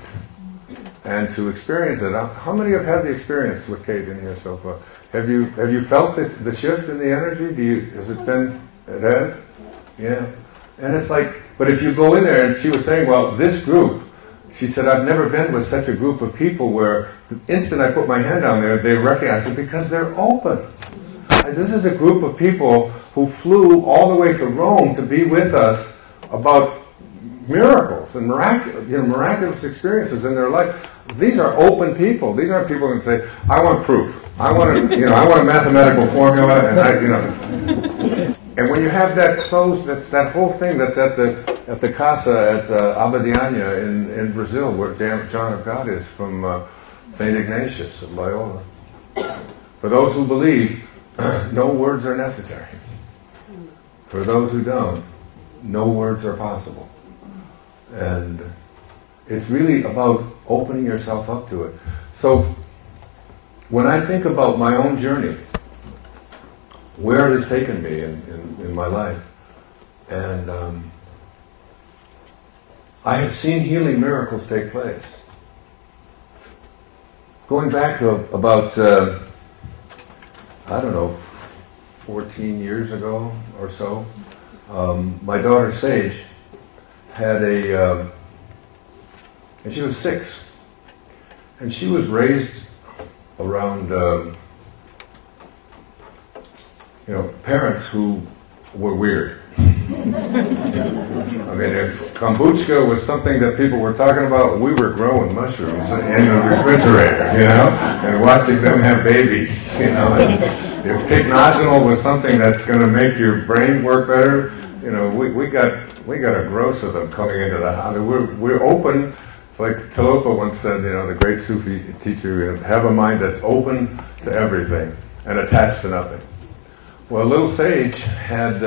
and to experience it. How many have had the experience with Kate in here so far? Have you felt the shift in the energy? Has it been? It has? Yeah. And it's like, but if you go in there, and she was saying, well, this group, she said, I've never been with such a group of people where the instant I put my hand down there, they recognize it because they're open. This is a group of people who flew all the way to Rome to be with us about miracles and miraculous experiences in their life. These are open people. These aren't people who can say, "I want proof. I want a mathematical formula." And and when you have that closed, that whole thing that's at the casa at Abadiânia in Brazil, where John of God is from Saint Ignatius of Loyola. For those who believe, no words are necessary. For those who don't, no words are possible. And it's really about opening yourself up to it. So when I think about my own journey, where it has taken me in my life, and I have seen healing miracles take place. Going back to about 14 years ago or so, my daughter Sage had and she was 6, and she was raised around, parents who were weird. I mean, if kombucha was something that people were talking about, we were growing mushrooms in the refrigerator, and watching them have babies, And if pycnogenol was something that's going to make your brain work better, we got a gross of them coming into the house. We're open. It's like Tilopa once said, the great Sufi teacher, have a mind that's open to everything and attached to nothing. Well, little Sage had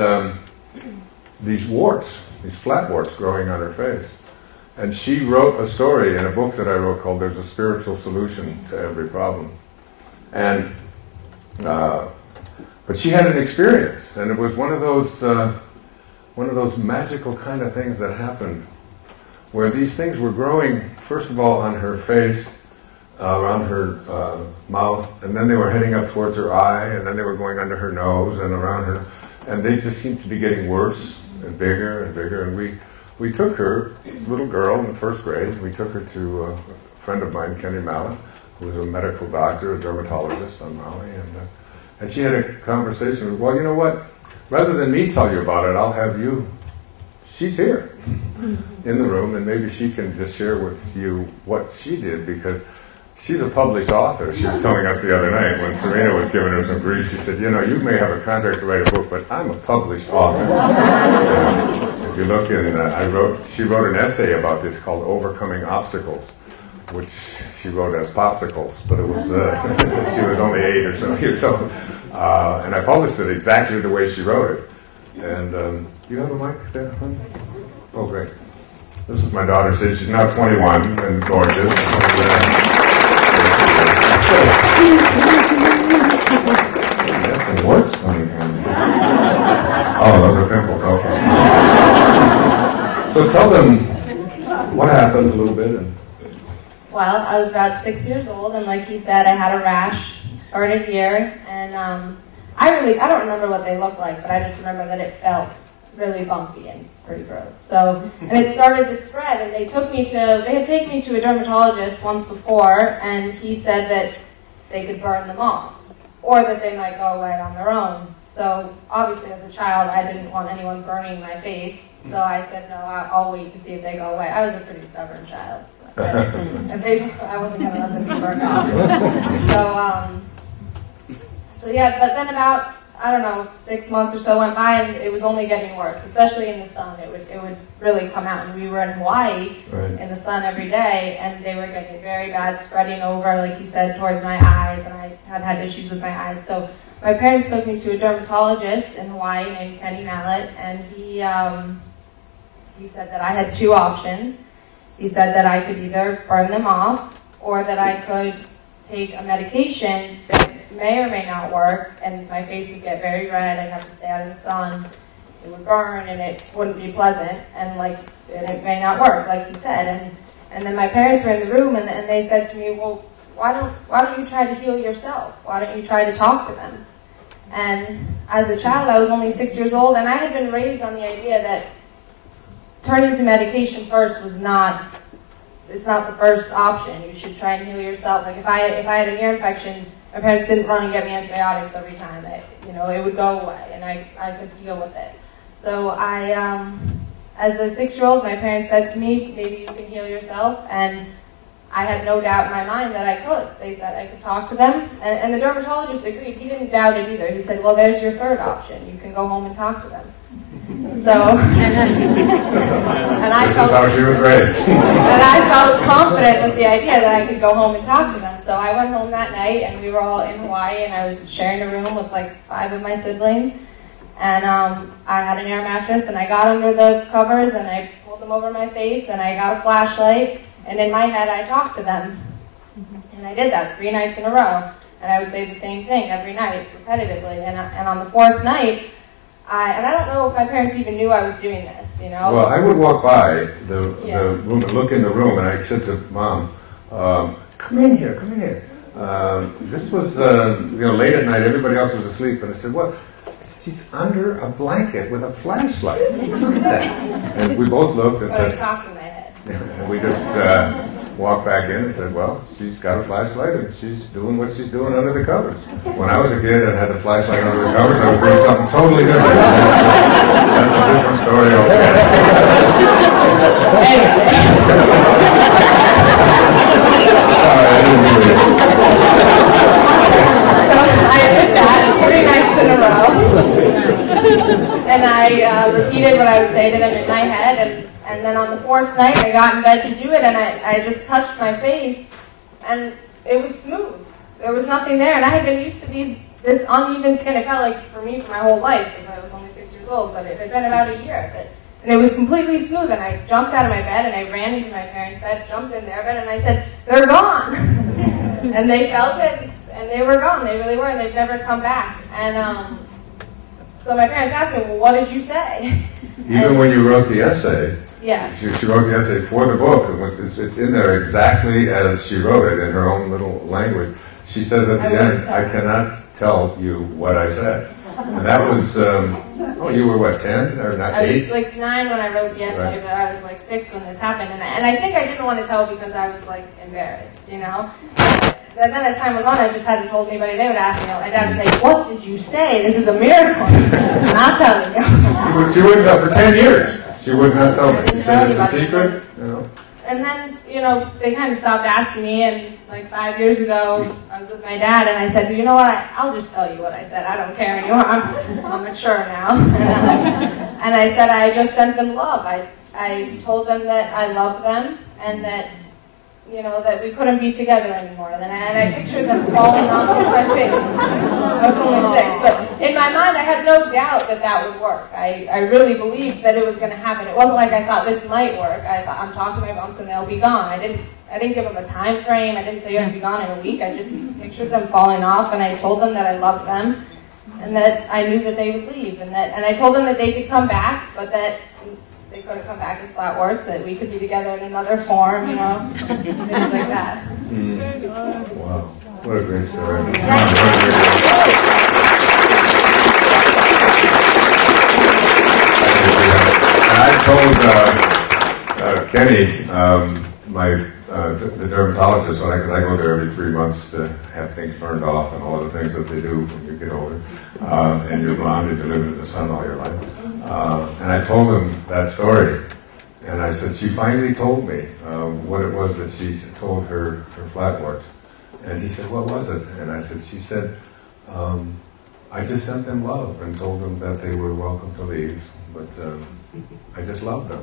these warts, these flat warts growing on her face. And she wrote a story in a book that I wrote called There's a Spiritual Solution to Every Problem. And, but she had an experience, and it was one of those magical kind of things that happened where these things were growing, first of all, on her face, around her mouth, and then they were heading up towards her eye, and then they were going under her nose and around her, and they just seemed to be getting worse and bigger, and we took her, this little girl in the first grade, we took her to a friend of mine, Kenny Mallet, who was a medical doctor, a dermatologist on Maui, and she had a conversation with, well, you know what, rather than me tell you about it, I'll have you, she's here in the room, and maybe she can just share with you what she did, because she's a published author. She was telling us the other night when Serena was giving her some grief, she said, you may have a contract to write a book, but I'm a published author. If you look in, she wrote an essay about this called Overcoming Obstacles, which she wrote as popsicles, but it was, she was only 8 or so years old. And I published it exactly the way she wrote it. And do you have a mic there? Oh, great. This is my daughter, Sid. She's now 21 and gorgeous. That's some warts coming from. Oh, those are pimples. Okay. So tell them what happened a little bit. Well, I was about 6 years old, and like he said, I had a rash. It started here, and I don't remember what they looked like, but I just remember that it felt really bumpy and pretty gross. So, and it started to spread, and they had taken me to a dermatologist once before, and he said that they could burn them off, or that they might go away on their own. So, obviously, as a child, I didn't want anyone burning my face, so I said, no, I'll wait to see if they go away. I was a pretty stubborn child. I wasn't going to let them be burned off. So yeah, but then about, 6 months or so went by, and it was only getting worse, especially in the sun. It would really come out, and we were in Hawaii in the sun every day, and they were getting very bad, spreading over, like he said, towards my eyes, and I had issues with my eyes. So my parents took me to a dermatologist in Hawaii named Kenny Mallet, and he said that I had 2 options. He said that I could either burn them off, or that I could take a medication that may or may not work, and my face would get very red, I'd have to stay out in the sun, it would burn, and it wouldn't be pleasant, and it may not work, like he said. And then my parents were in the room, and they said to me, well, why don't you try to heal yourself? Why don't you try to talk to them? And as a child, I was only 6 years old, and I had been raised on the idea that turning to medication first it's not the first option. You should try and heal yourself. Like if I had an ear infection, my parents didn't run and get me antibiotics every time. It would go away, and I could deal with it. So as a 6-year-old, my parents said to me, maybe you can heal yourself, and I had no doubt in my mind that I could. They said I could talk to them, and the dermatologist agreed. He didn't doubt it either. He said, well, there's your third option. You can go home and talk to them. So, this is how she was raised. And I felt confident with the idea that I could go home and talk to them. So I went home that night, and we were all in Hawaii, and I was sharing a room with 5 of my siblings. And I had an air mattress, and I got under the covers, and I pulled them over my face, and I got a flashlight, and in my head I talked to them. And I did that 3 nights in a row. And I would say the same thing every night, repetitively. And on the 4th night, I don't know if my parents even knew I was doing this, Well, I would walk by the room and look in the room, and I said to Mom, come in here. This was, late at night, everybody else was asleep, and I said, well, she's under a blanket with a flashlight. Look at that. And we both looked and said... I talked in my head. And we just walked back in and said, well, she's got a flashlight and she's doing what she's doing under the covers. When I was a kid and had a flashlight under the covers, I was doing something totally different. That's a different story altogether. Sorry, I didn't mean it. I did that 3 nights in a row. And I repeated what I would say to them in my head. And then on the 4th night, I got in bed to do it, and I just touched my face, and it was smooth. There was nothing there, and I had been used to this uneven skin. It felt like, for me, for my whole life, because I was only 6 years old, but it had been about a year. And it was completely smooth, and I jumped out of my bed, and I ran into my parents' bed, jumped in their bed, and I said, "They're gone." And they felt it, and they were gone. They really were, and they've never come back. And so my parents asked me, "Well, what did you say?" Even when you wrote the essay, yeah. She wrote the essay for the book, and it's in there exactly as she wrote it in her own little language. She says at the end, "I cannot tell you what I said." And that was, you were what, 10 or not 8? I was like 9 when I wrote the essay, right. But I was like 6 when this happened. And I think I didn't want to tell because I was like embarrassed, you know? And then as time was on, I just hadn't told anybody. They would ask me, my dad would say, "What did you say? This is a miracle." I'm not telling you. She wouldn't tell for 10 years. She would not tell me. She said it's a secret, you know. And then, they kind of stopped asking me, and like 5 years ago, I was with my dad, and I said, "You know what, I'll just tell you what I said. I don't care anymore. I'm mature now." And I said, I just sent them love. I told them that I loved them, and that, that we couldn't be together anymore. And I pictured them falling off of my face. I was only 6, but in my mind, I had no doubt that would work. I really believed that it was going to happen. It wasn't like I thought this might work. I thought, I'm talking to my bumps and they'll be gone. I didn't give them a time frame. I didn't say you have to be gone in a week. I just pictured them falling off, and I told them that I loved them, and that I knew that they would leave, and I told them that they could come back, but that they couldn't come back as flat warts, that we could be together in another form, things like that. Wow, what a great story. I told Kenny, the dermatologist, because I go there every 3 months to have things burned off and all the things that they do when you get older, and you're blonde and you live in the sun all your life. And I told him that story, and I said, she finally told me what it was that she told her flat warts. And he said, "What was it?" And I said, she said, "I just sent them love and told them that they were welcome to leave, but I just loved them.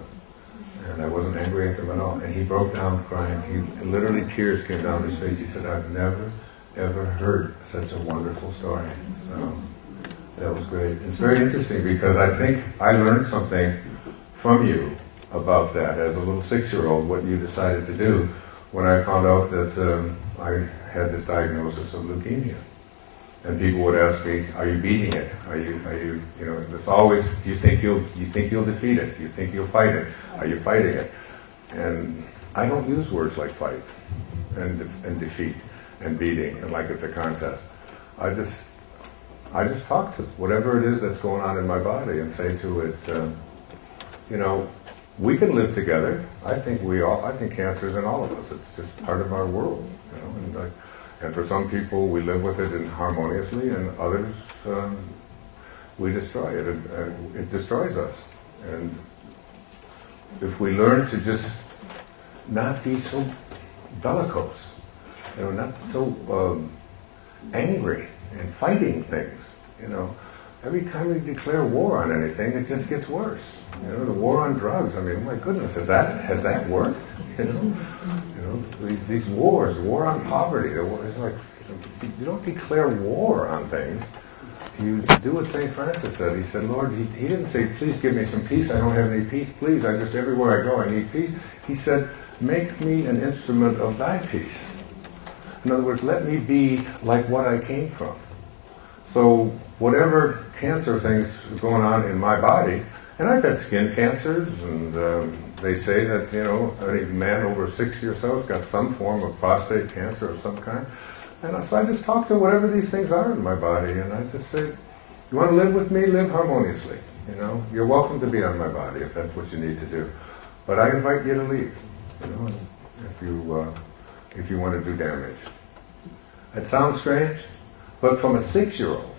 And I wasn't angry at them at all." And he broke down crying. Literally tears came down his face. He said, "I've never, ever heard such a wonderful story." So that was great. It's very interesting because I think I learned something from you about that as a little 6-year-old, what you decided to do when I found out that I had this diagnosis of leukemia. And people would ask me, "Are you beating it? Are you, it's always, you think you'll defeat it? You think you'll fight it? Are you fighting it?" And I don't use words like fight and defeat and beating and like it's a contest. I just talk to whatever it is that's going on in my body and say to it, we can live together. I think cancer is in all of us. It's just part of our world, and for some people, we live with it harmoniously, and others, we destroy it. It destroys us. And if we learn to just not be so bellicose, not so angry and fighting things, every time we declare war on anything, it just gets worse. The war on drugs. I mean, my goodness, has that worked? These wars, war on poverty. It's like you don't declare war on things. You do what St. Francis said. He said, "Lord," he didn't say, "Please give me some peace. I don't have any peace. Please, everywhere I go, I need peace." He said, "Make me an instrument of thy peace." In other words, let me be like what I came from. So whatever cancer things are going on in my body, and I've had skin cancers, and they say that, any man over 60 or so has got some form of prostate cancer of some kind. And so I just talk to whatever these things are in my body, and I just say, "You want to live with me? Live harmoniously. You're welcome to be on my body if that's what you need to do. But I invite you to leave, if you want to do damage." It sounds strange, but from a 6-year-old,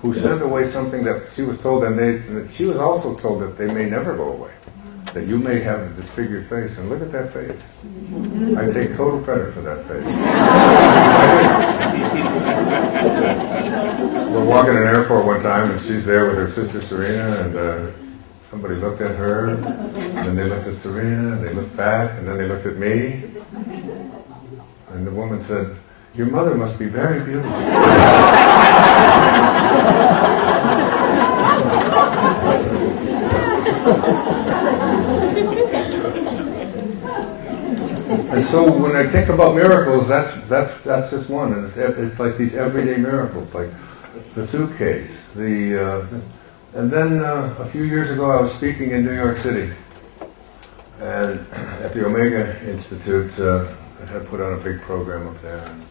who sent away something that she was told, and she was also told that they may never go away, that you may have a disfigured face, and look at that face. I take total credit for that face. We're walking in an airport one time, and she's there with her sister Serena, and somebody looked at her, and then they looked at Serena, and they looked back, and then they looked at me, and the woman said, "Your mother must be very beautiful." And so when I think about miracles, that's just one, and it's like these everyday miracles, like the suitcase, and then a few years ago I was speaking in New York City, and at the Omega Institute, that had put on a big program up there. And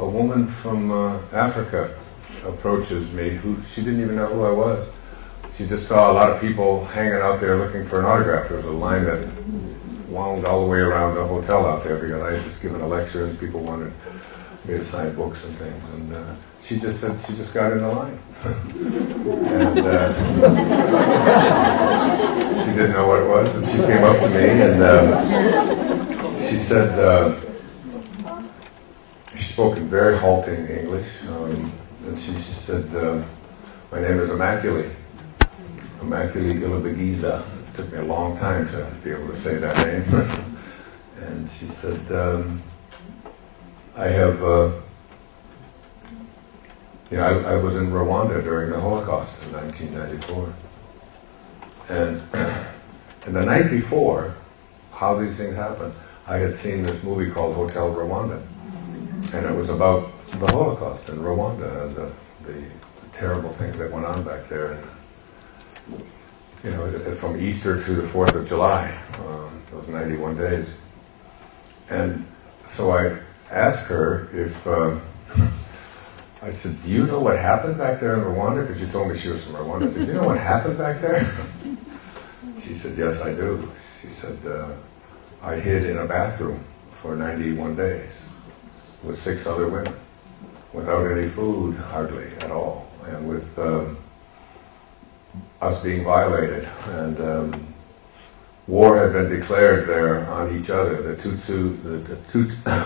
a woman from Africa approaches me, who she didn't even know who I was. She just saw a lot of people hanging out there looking for an autograph. There was a line that wound all the way around the hotel out there because I had just given a lecture and people wanted me to sign books and things. And she just said she just got in the line. And she didn't know what it was, and she came up to me and she said, she spoke in very halting English, and she said, "My name is Immaculate Ilabagiza." It took me a long time to be able to say that name. And she said, I was in Rwanda during the Holocaust in 1994. And the night before, how these things happened, I had seen this movie called Hotel Rwanda. And it was about the Holocaust in Rwanda and the terrible things that went on back there. And, from Easter to the 4th of July, those 91 days. And so I asked her if, I said, "Do you know what happened back there in Rwanda?" Because she told me she was from Rwanda. I said, "Do you know what happened back there?" She said, "Yes, I do." She said, "I hid in a bathroom for 91 days with 6 other women, without any food, hardly at all, and with us being violated. And war had been declared there on each other, the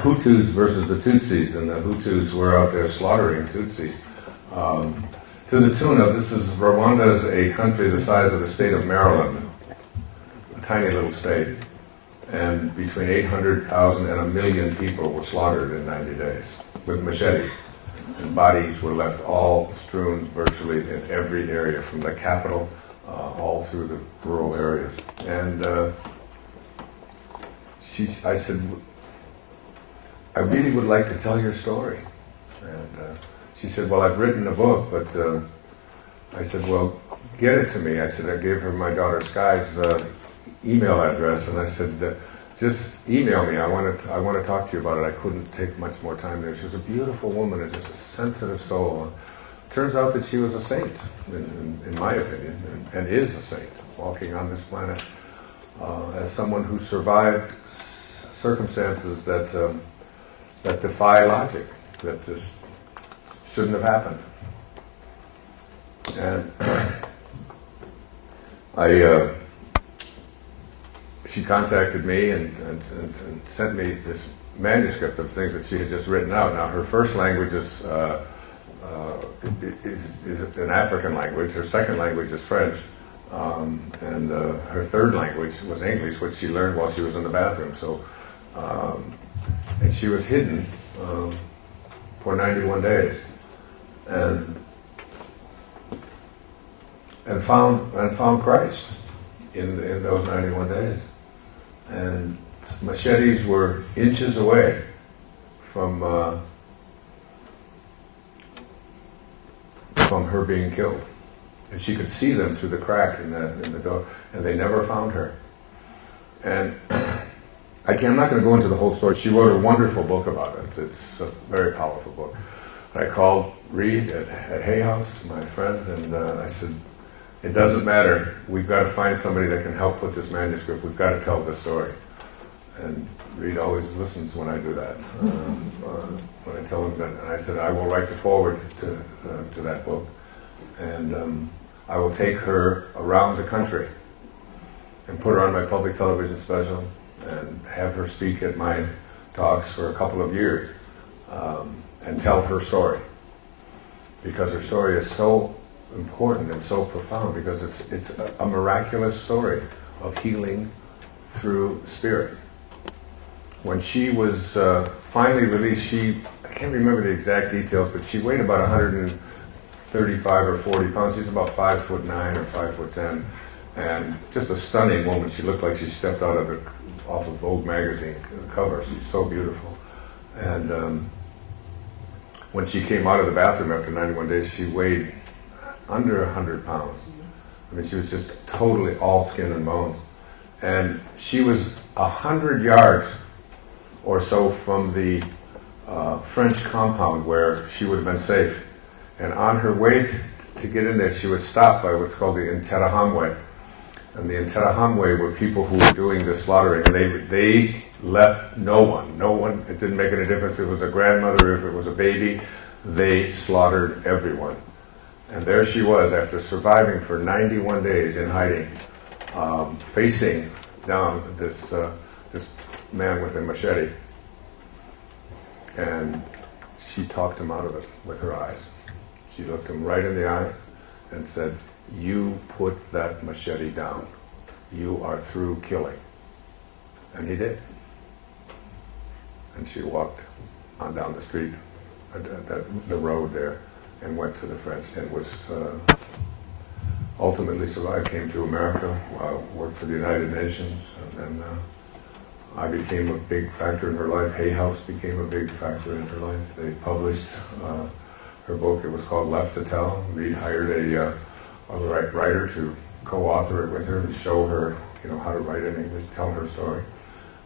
Hutus versus the Tutsis, and the Hutus were out there slaughtering Tutsis. To the tune of, Rwanda is a country the size of the state of Maryland, a tiny little state, and between 800,000 and 1 million people were slaughtered in 90 days with machetes. And bodies were left all strewn virtually in every area, from the capital all through the rural areas. And I said, "I really would like to tell your story." And she said, "Well, I've written a book," but I said, "Well, get it to me." I said, I gave her my daughter Sky's email address, and I said, "Just email me. I want to talk to you about it." I couldn't take much more time there. She was a beautiful woman and just a sensitive soul. Turns out that she was a saint, in my opinion, and is a saint, walking on this planet as someone who survived circumstances that defy logic, that this shouldn't have happened. And she contacted me and sent me this manuscript of things that she had just written out. Now, her first language is an African language. Her second language is French. And her third language was English, which she learned while she was in the bathroom. So, and she was hidden for 91 days, and found Christ in those 91 days. And machetes were inches away from her being killed. And she could see them through the crack in the door, and they never found her. And I'm not going to go into the whole story. She wrote a wonderful book about it. It's a very powerful book. I called Reed at Hay House, my friend, and I said, "It doesn't matter. We've got to find somebody that can help put this manuscript. We've got to tell this story." And Reed always listens when I do that. When I tell him that, and I said, I will write the foreword to that book, and I will take her around the country and put her on my public television special and have her speak at my talks for a couple of years and tell her story. Because her story is so important and so profound, because it's a miraculous story of healing through spirit. When she was finally released, I can't remember the exact details, but she weighed about 135 or 40 pounds. She's about 5'9" or 5'10", and just a stunning woman. She looked like she stepped off of Vogue magazine cover. She's so beautiful. And when she came out of the bathroom after 91 days, she weighed under 100 pounds. I mean, she was just totally all skin and bones. And she was 100 yards or so from the French compound where she would have been safe. And on her way to get in there, she was stopped by what's called the Interahamwe. And the Interahamwe were people who were doing the slaughtering. And they left no one. It didn't make any difference if it was a grandmother, if it was a baby. They slaughtered everyone. And there she was, after surviving for 91 days in hiding, facing down this man with a machete. And she talked him out of it with her eyes. She looked him right in the eyes and said, "You put that machete down. You are through killing." And he did. And she walked on down the street, the road there, and went to the French, and was ultimately survived, came to America, worked for the United Nations, and then I became a big factor in her life. Hay House became a big factor in her life. They published her book. It was called Left to Tell. Reed hired a writer to co-author it with her and show her, how to write in English, tell her story.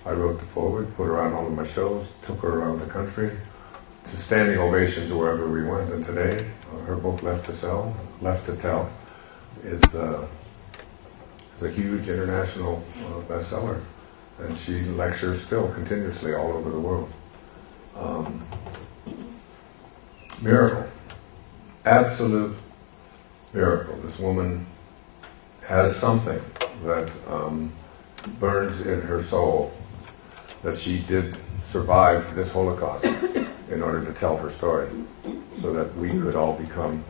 I wrote the foreword, put her on all of my shows, took her around the country, to standing ovations wherever we went. And today, her book Left to Tell, is a huge international bestseller. And she lectures still continuously all over the world. Miracle. Absolute miracle. This woman has something that burns in her soul, that she did survive this Holocaust in order to tell her story, so that we could all become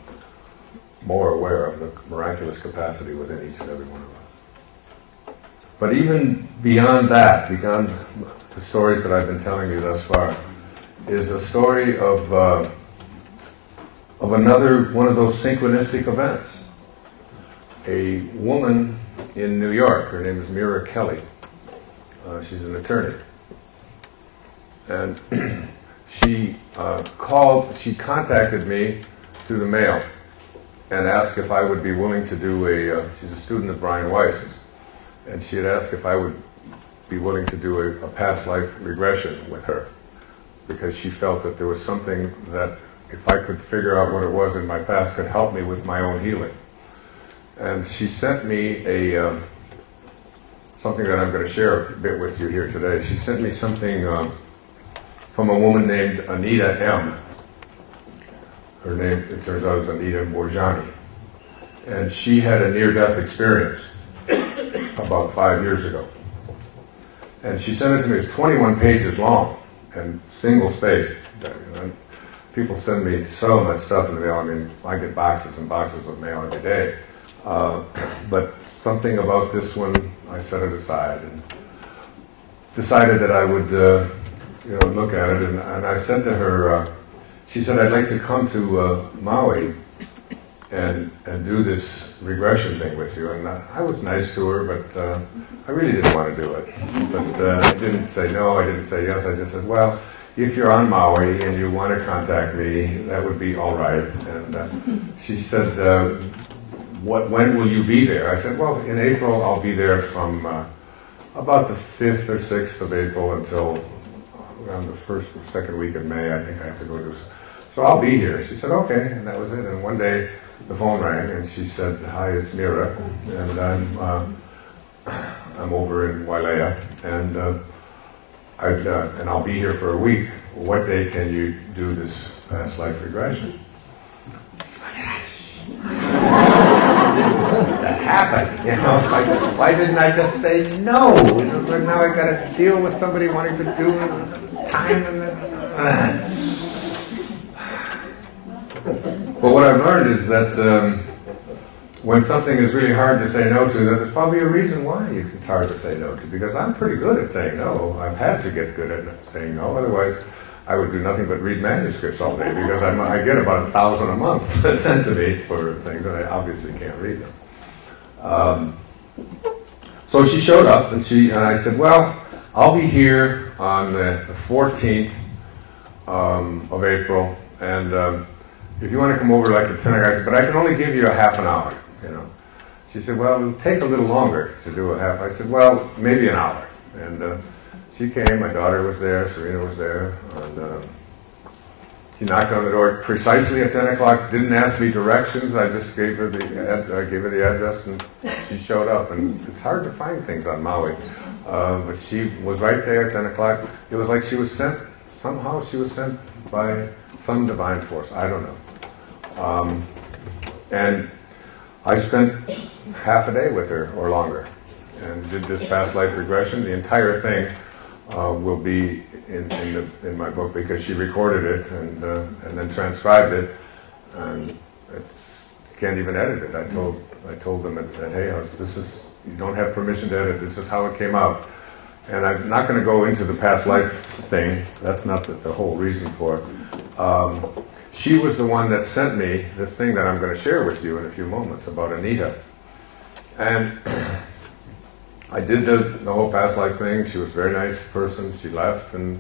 more aware of the miraculous capacity within each and every one of us. But even beyond that, beyond the stories that I've been telling you thus far, is a story of another one of those synchronistic events. A woman in New York, her name is Miraculous. She's an attorney. And she contacted me through the mail and asked if I would be willing to do she's a student of Brian Weiss's, and she had asked if I would be willing to do a past life regression with her, because she felt that there was something that, if I could figure out what it was in my past, could help me with my own healing. And she sent me something that I'm going to share a bit with you here today. She sent me something from a woman named Anita M. Her name, it turns out, is Anita Morjani. And she had a near-death experience about 5 years ago. And she sent it to me. It's 21 pages long and single-spaced. People send me so much stuff in the mail. I mean, I get boxes and boxes of mail every day. But something about this one, I set it aside and decided that I would look at it. And I said to her, she said, "I'd like to come to Maui and do this regression thing with you." And I was nice to her, but I really didn't want to do it. But I didn't say no, I didn't say yes. I just said, "Well, if you're on Maui and you want to contact me, that would be all right." And she said, when will you be there? I said, "Well, in April I'll be there from about the 5th or 6th of April until around the 1st or 2nd week in May. I think I have to go to, so I'll be here." She said, "Okay," and that was it. And one day the phone rang and she said, "Hi, it's Mira, and I'm over in Wailea, and and I'll be here for a week. What day can you do this past life regression? That happened, you know. Like, why didn't I just say no? But now I got to deal with somebody wanting to do time and But what I've learned is that when something is really hard to say no to, there's probably a reason why it's hard to say no to. Because I'm pretty good at saying no. I've had to get good at saying no. Otherwise, I would do nothing but read manuscripts all day, because I get about 1,000 a month sent to me for things, and I obviously can't read them. So she showed up, and I said, well, I'll be here on the 14th of April, and if you want to come over like at 10 o'clock, I said, but I can only give you a half an hour, you know. She said, well, it'll take a little longer to do a half. I said, well, maybe an hour. And she came, my daughter was there, Serena was there, and she knocked on the door precisely at 10 o'clock, didn't ask me directions, I just gave her the address, and she showed up. And it's hard to find things on Maui, but she was right there at 10 o'clock. It was like she was sent, somehow she was sent by some divine force, I don't know. And I spent half a day with her, or longer, and did this past life regression. The entire thing will be in my book, because she recorded it and then transcribed it, and you can't even edit it. I told them at Hay House, you don't have permission to edit. This is how it came out. And I'm not going to go into the past life thing. That's not the whole reason for it. She was the one that sent me this thing that I'm going to share with you in a few moments about Anita. And I did the whole past life thing. She was a very nice person. She left, and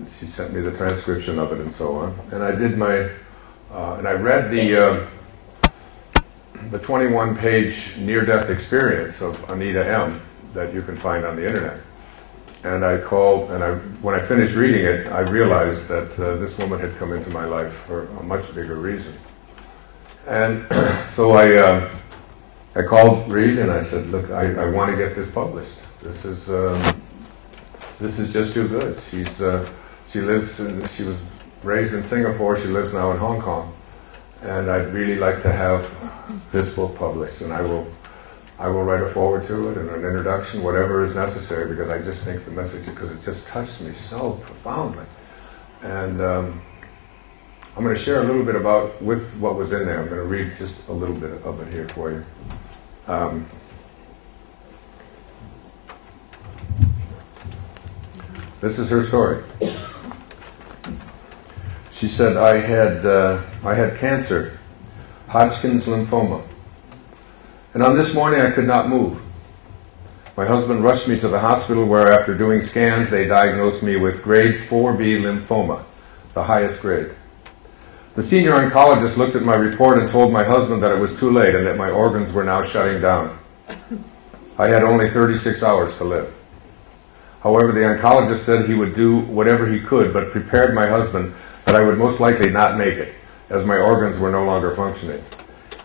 she sent me the transcription of it and so on. And I did and I read the 21-page near-death experience of Anita M. that you can find on the internet. And I called, and when I finished reading it, I realized that this woman had come into my life for a much bigger reason. And so I called Reed and I said, look, I want to get this published. This is just too good. She was raised in Singapore. She lives now in Hong Kong, and I'd really like to have this book published. And I will write a foreword to it and an introduction, whatever is necessary, because I just think the message, because it just touched me so profoundly. And I'm going to share a little bit with what was in there. I'm going to read just a little bit of it here for you. This is her story. She said, I had cancer, Hodgkin's lymphoma. And on this morning, I could not move. My husband rushed me to the hospital where, after doing scans, they diagnosed me with grade 4B lymphoma, the highest grade. The senior oncologist looked at my report and told my husband that it was too late and that my organs were now shutting down. I had only 36 hours to live. However, the oncologist said he would do whatever he could, but prepared my husband that I would most likely not make it, as my organs were no longer functioning.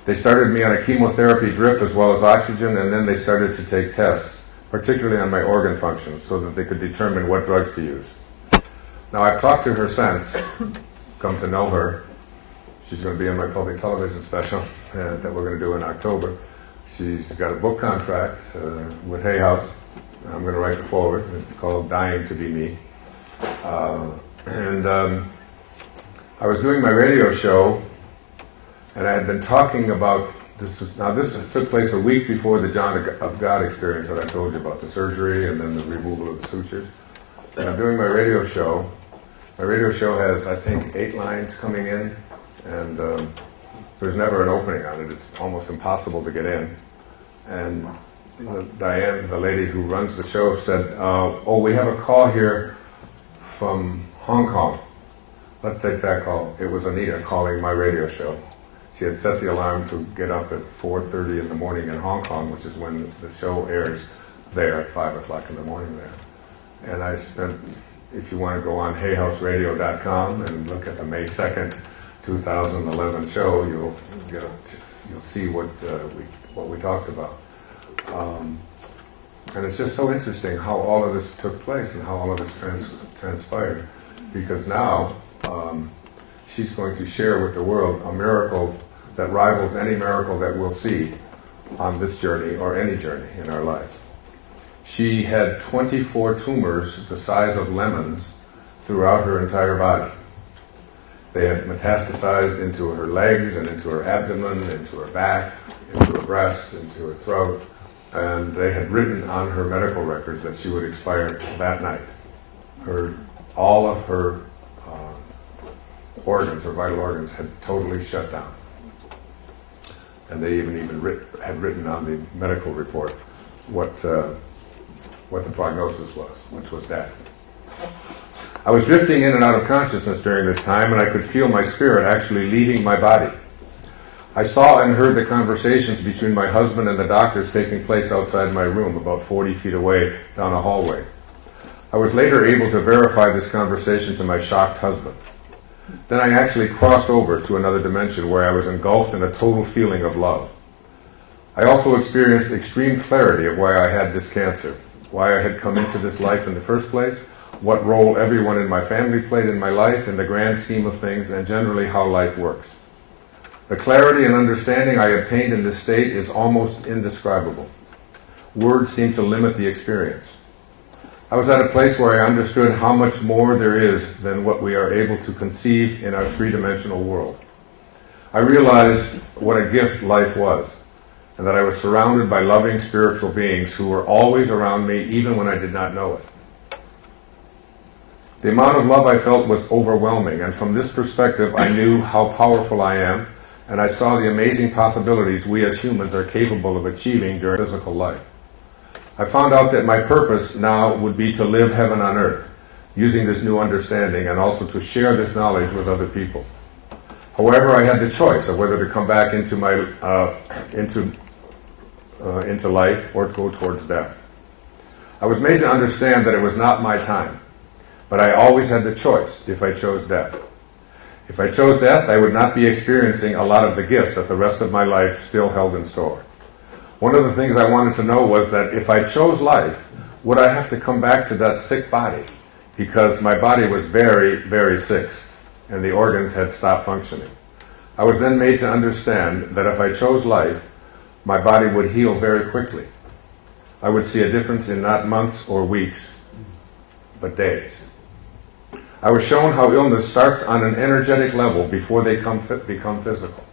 They started me on a chemotherapy drip as well as oxygen, and then they started to take tests, particularly on my organ functions, so that they could determine what drugs to use. Now, I've talked to her since, come to know her. She's going to be in my public television special that we're going to do in October. She's got a book contract with Hay House. I'm going to write the foreword. It's called Dying to Be Me. I was doing my radio show, and I had been talking about this took place a week before the John of God experience that I told you about, the surgery and then the removal of the sutures. And I'm doing my radio show. My radio show has, I think, 8 lines coming in, and there's never an opening on it. It's almost impossible to get in. And Diane, the lady who runs the show, said, oh, we have a call here from Hong Kong. Let's take that call. It was Anita calling my radio show. She had set the alarm to get up at 4:30 in the morning in Hong Kong, which is when the show airs there at 5 o'clock in the morning there. And I spent, if you want to go on hayhouseradio.com and look at the May 2nd, 2011 show, you'll see what we talked about. And it's just so interesting how all of this took place and how all of this transpired. Because now she's going to share with the world a miracle that rivals any miracle that we'll see on this journey or any journey in our lives. She had 24 tumors the size of lemons throughout her entire body. They had metastasized into her legs and into her abdomen, into her back, into her breasts, into her throat, and they had written on her medical records that she would expire that night. All of her organs, her vital organs, had totally shut down. And they had written on the medical report what the prognosis was, which was death. I was drifting in and out of consciousness during this time, and I could feel my spirit actually leaving my body. I saw and heard the conversations between my husband and the doctors taking place outside my room, about 40 feet away down a hallway. I was later able to verify this conversation to my shocked husband. Then I actually crossed over to another dimension where I was engulfed in a total feeling of love. I also experienced extreme clarity of why I had this cancer, why I had come into this life in the first place, what role everyone in my family played in my life in the grand scheme of things, and generally how life works. The clarity and understanding I obtained in this state is almost indescribable. Words seem to limit the experience. I was at a place where I understood how much more there is than what we are able to conceive in our three-dimensional world. I realized what a gift life was, and that I was surrounded by loving spiritual beings who were always around me even when I did not know it. The amount of love I felt was overwhelming, and from this perspective I knew how powerful I am, and I saw the amazing possibilities we as humans are capable of achieving during physical life. I found out that my purpose now would be to live heaven on earth, using this new understanding, and also to share this knowledge with other people. However, I had the choice of whether to come back into life or go towards death. I was made to understand that it was not my time, but I always had the choice if I chose death. If I chose death, I would not be experiencing a lot of the gifts that the rest of my life still held in store. One of the things I wanted to know was that if I chose life, would I have to come back to that sick body? Because my body was very, very sick, and the organs had stopped functioning. I was then made to understand that if I chose life, my body would heal very quickly. I would see a difference in not months or weeks, but days. I was shown how illness starts on an energetic level before they become physical.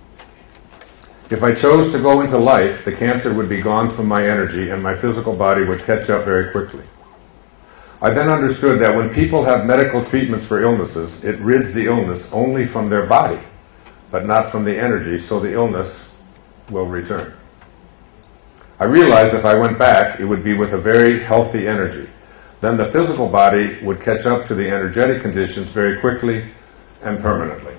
If I chose to go into life, the cancer would be gone from my energy and my physical body would catch up very quickly. I then understood that when people have medical treatments for illnesses, it rids the illness only from their body, but not from the energy, so the illness will return. I realized if I went back, it would be with a very healthy energy. Then the physical body would catch up to the energetic conditions very quickly and permanently.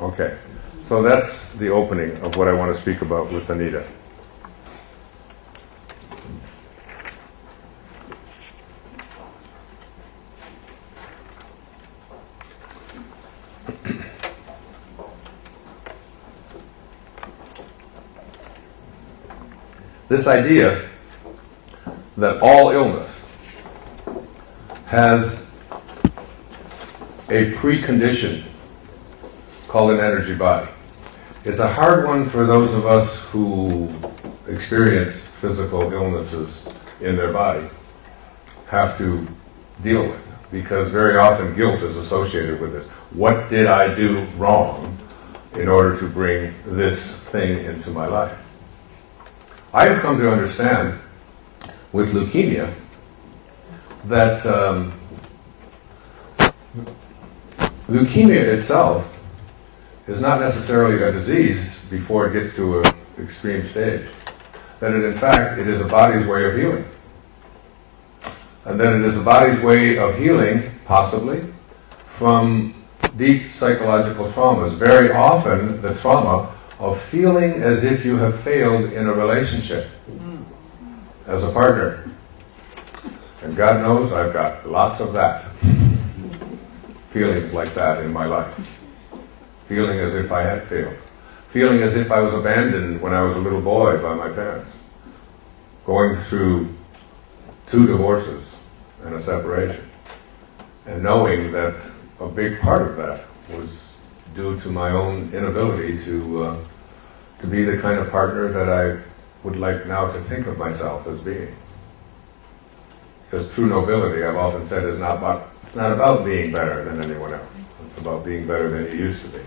Okay. So that's the opening of what I want to speak about with Anita. This idea that all illness has a precondition called an energy body. It's a hard one for those of us who experience physical illnesses in their body have to deal with, because very often guilt is associated with this. What did I do wrong in order to bring this thing into my life? I have come to understand with leukemia that leukemia itself is not necessarily a disease before it gets to an extreme stage. That in fact, it is a body's way of healing. And then it is the body's way of healing, possibly, from deep psychological traumas. Very often, the trauma of feeling as if you have failed in a relationship as a partner. And God knows I've got lots of that. Feelings like that in my life. Feeling as if I had failed. Feeling as if I was abandoned when I was a little boy by my parents. Going through 2 divorces and a separation. And knowing that a big part of that was due to my own inability to be the kind of partner that I would like now to think of myself as being. Because true nobility, I've often said, it's not about being better than anyone else. It's about being better than you used to be.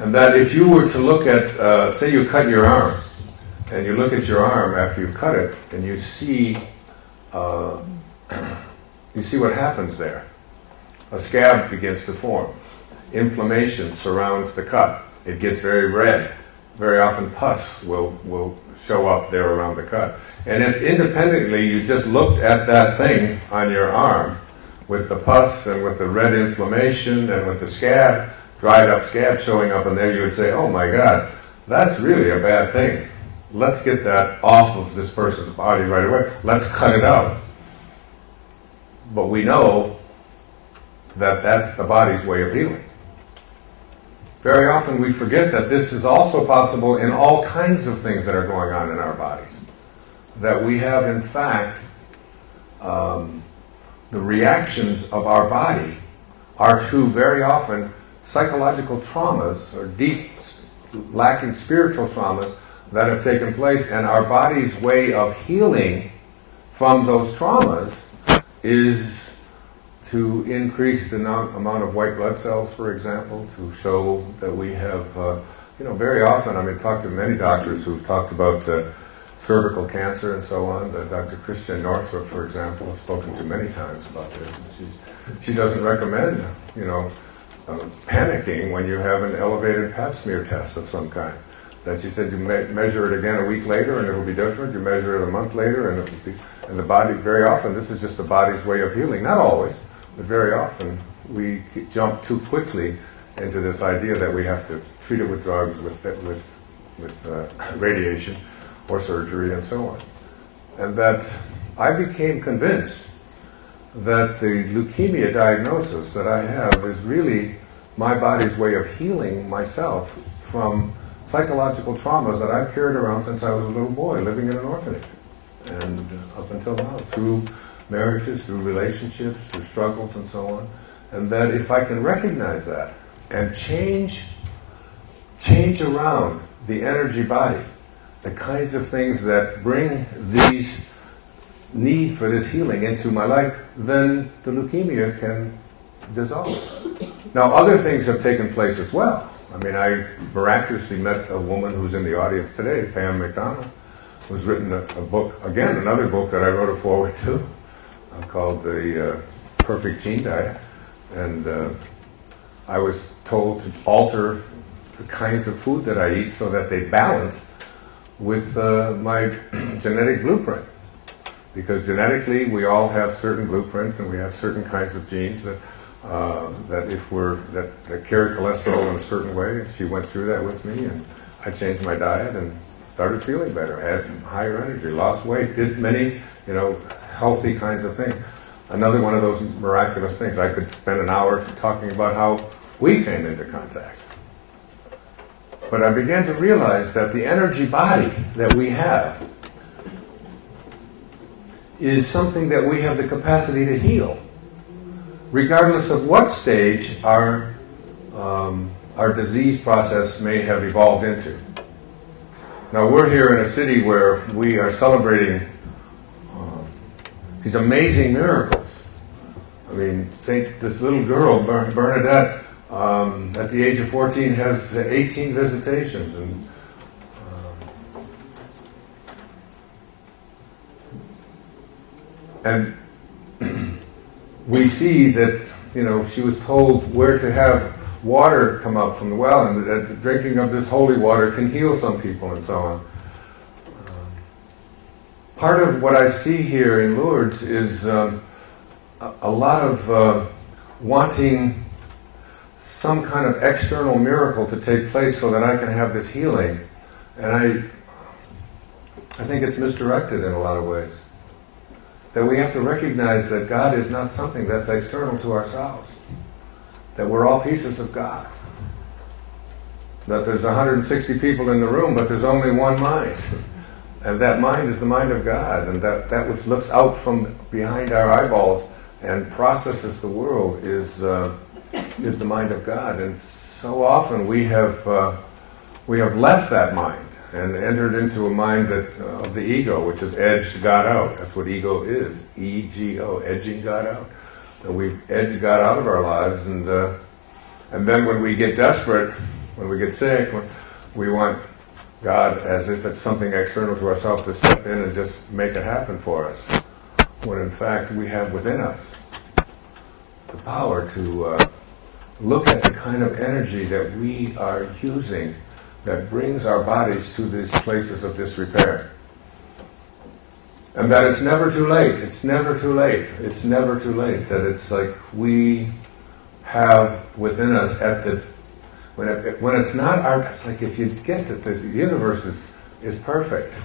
And that if you were to look at, say you cut your arm, and you look at your arm after you've cut it, and you see what happens there. A scab begins to form. Inflammation surrounds the cut. It gets very red. Very often pus will show up there around the cut. And if independently you just looked at that thing on your arm, with the pus and with the red inflammation and with the scab, dried up scab showing up in there, you would say, oh my God, that's really a bad thing. Let's get that off of this person's body right away. Let's cut it out. But we know that that's the body's way of healing. Very often we forget that this is also possible in all kinds of things that are going on in our bodies. That we have, in fact, the reactions of our body are to very often psychological traumas or deep, lacking spiritual traumas that have taken place, and our body's way of healing from those traumas is to increase the amount of white blood cells, for example, to show that we have, very often, talked to many doctors who've talked about cervical cancer and so on. Dr. Christian Northrup, for example, has spoken to many times about this. And she doesn't recommend, panicking when you have an elevated pap smear test of some kind. That she said you measure it again a week later and it'll be different. You measure it a month later and it'll be, and the body, very often, this is just the body's way of healing. Not always, but very often we jump too quickly into this idea that we have to treat it with drugs, with radiation or surgery and so on. And that I became convinced that the leukemia diagnosis that I have is really my body's way of healing myself from psychological traumas that I've carried around since I was a little boy living in an orphanage. And up until now, through marriages, through relationships, through struggles and so on. And that if I can recognize that and change around the energy body, the kinds of things that bring these need for this healing into my life, then the leukemia can dissolve. Now, other things have taken place as well. I miraculously met a woman who's in the audience today, Pam McDonald, who's written a book, again, another book that I wrote a foreword to, called The Perfect Gene Diet. And I was told to alter the kinds of food that I eat so that they balance with my genetic blueprint. Because genetically, we all have certain blueprints and we have certain kinds of genes that that carry cholesterol in a certain way. She went through that with me, and I changed my diet and started feeling better, had higher energy, lost weight, did many, healthy kinds of things. Another one of those miraculous things. I could spend an hour talking about how we came into contact. But I began to realize that the energy body that we have is something that we have the capacity to heal, regardless of what stage our disease process may have evolved into. Now, we're here in a city where we are celebrating these amazing miracles. This little girl, Bernadette, at the age of 14, has 18 visitations, and we see that, she was told where to have water come up from the well, and that the drinking of this holy water can heal some people and so on. Part of what I see here in Lourdes is a lot of wanting some kind of external miracle to take place so that I can have this healing. And I think it's misdirected in a lot of ways. That we have to recognize that God is not something that's external to ourselves. That we're all pieces of God. That there's 160 people in the room, but there's only one mind. And that mind is the mind of God, and that which looks out from behind our eyeballs and processes the world is the mind of God. And so often we have left that mind and entered into a mind that of the ego, which is edged God out. That's what ego is, E-G-O, edging God out. And we've edged God out of our lives, and then when we get desperate, when we get sick, we want God, as if it's something external to ourselves, to step in and just make it happen for us. When in fact we have within us the power to look at the kind of energy that we are using that brings our bodies to these places of disrepair. And that it's never too late. It's never too late. It's never too late. That it's like we have within us at the when it's not our, it's like if you get that the universe is perfect,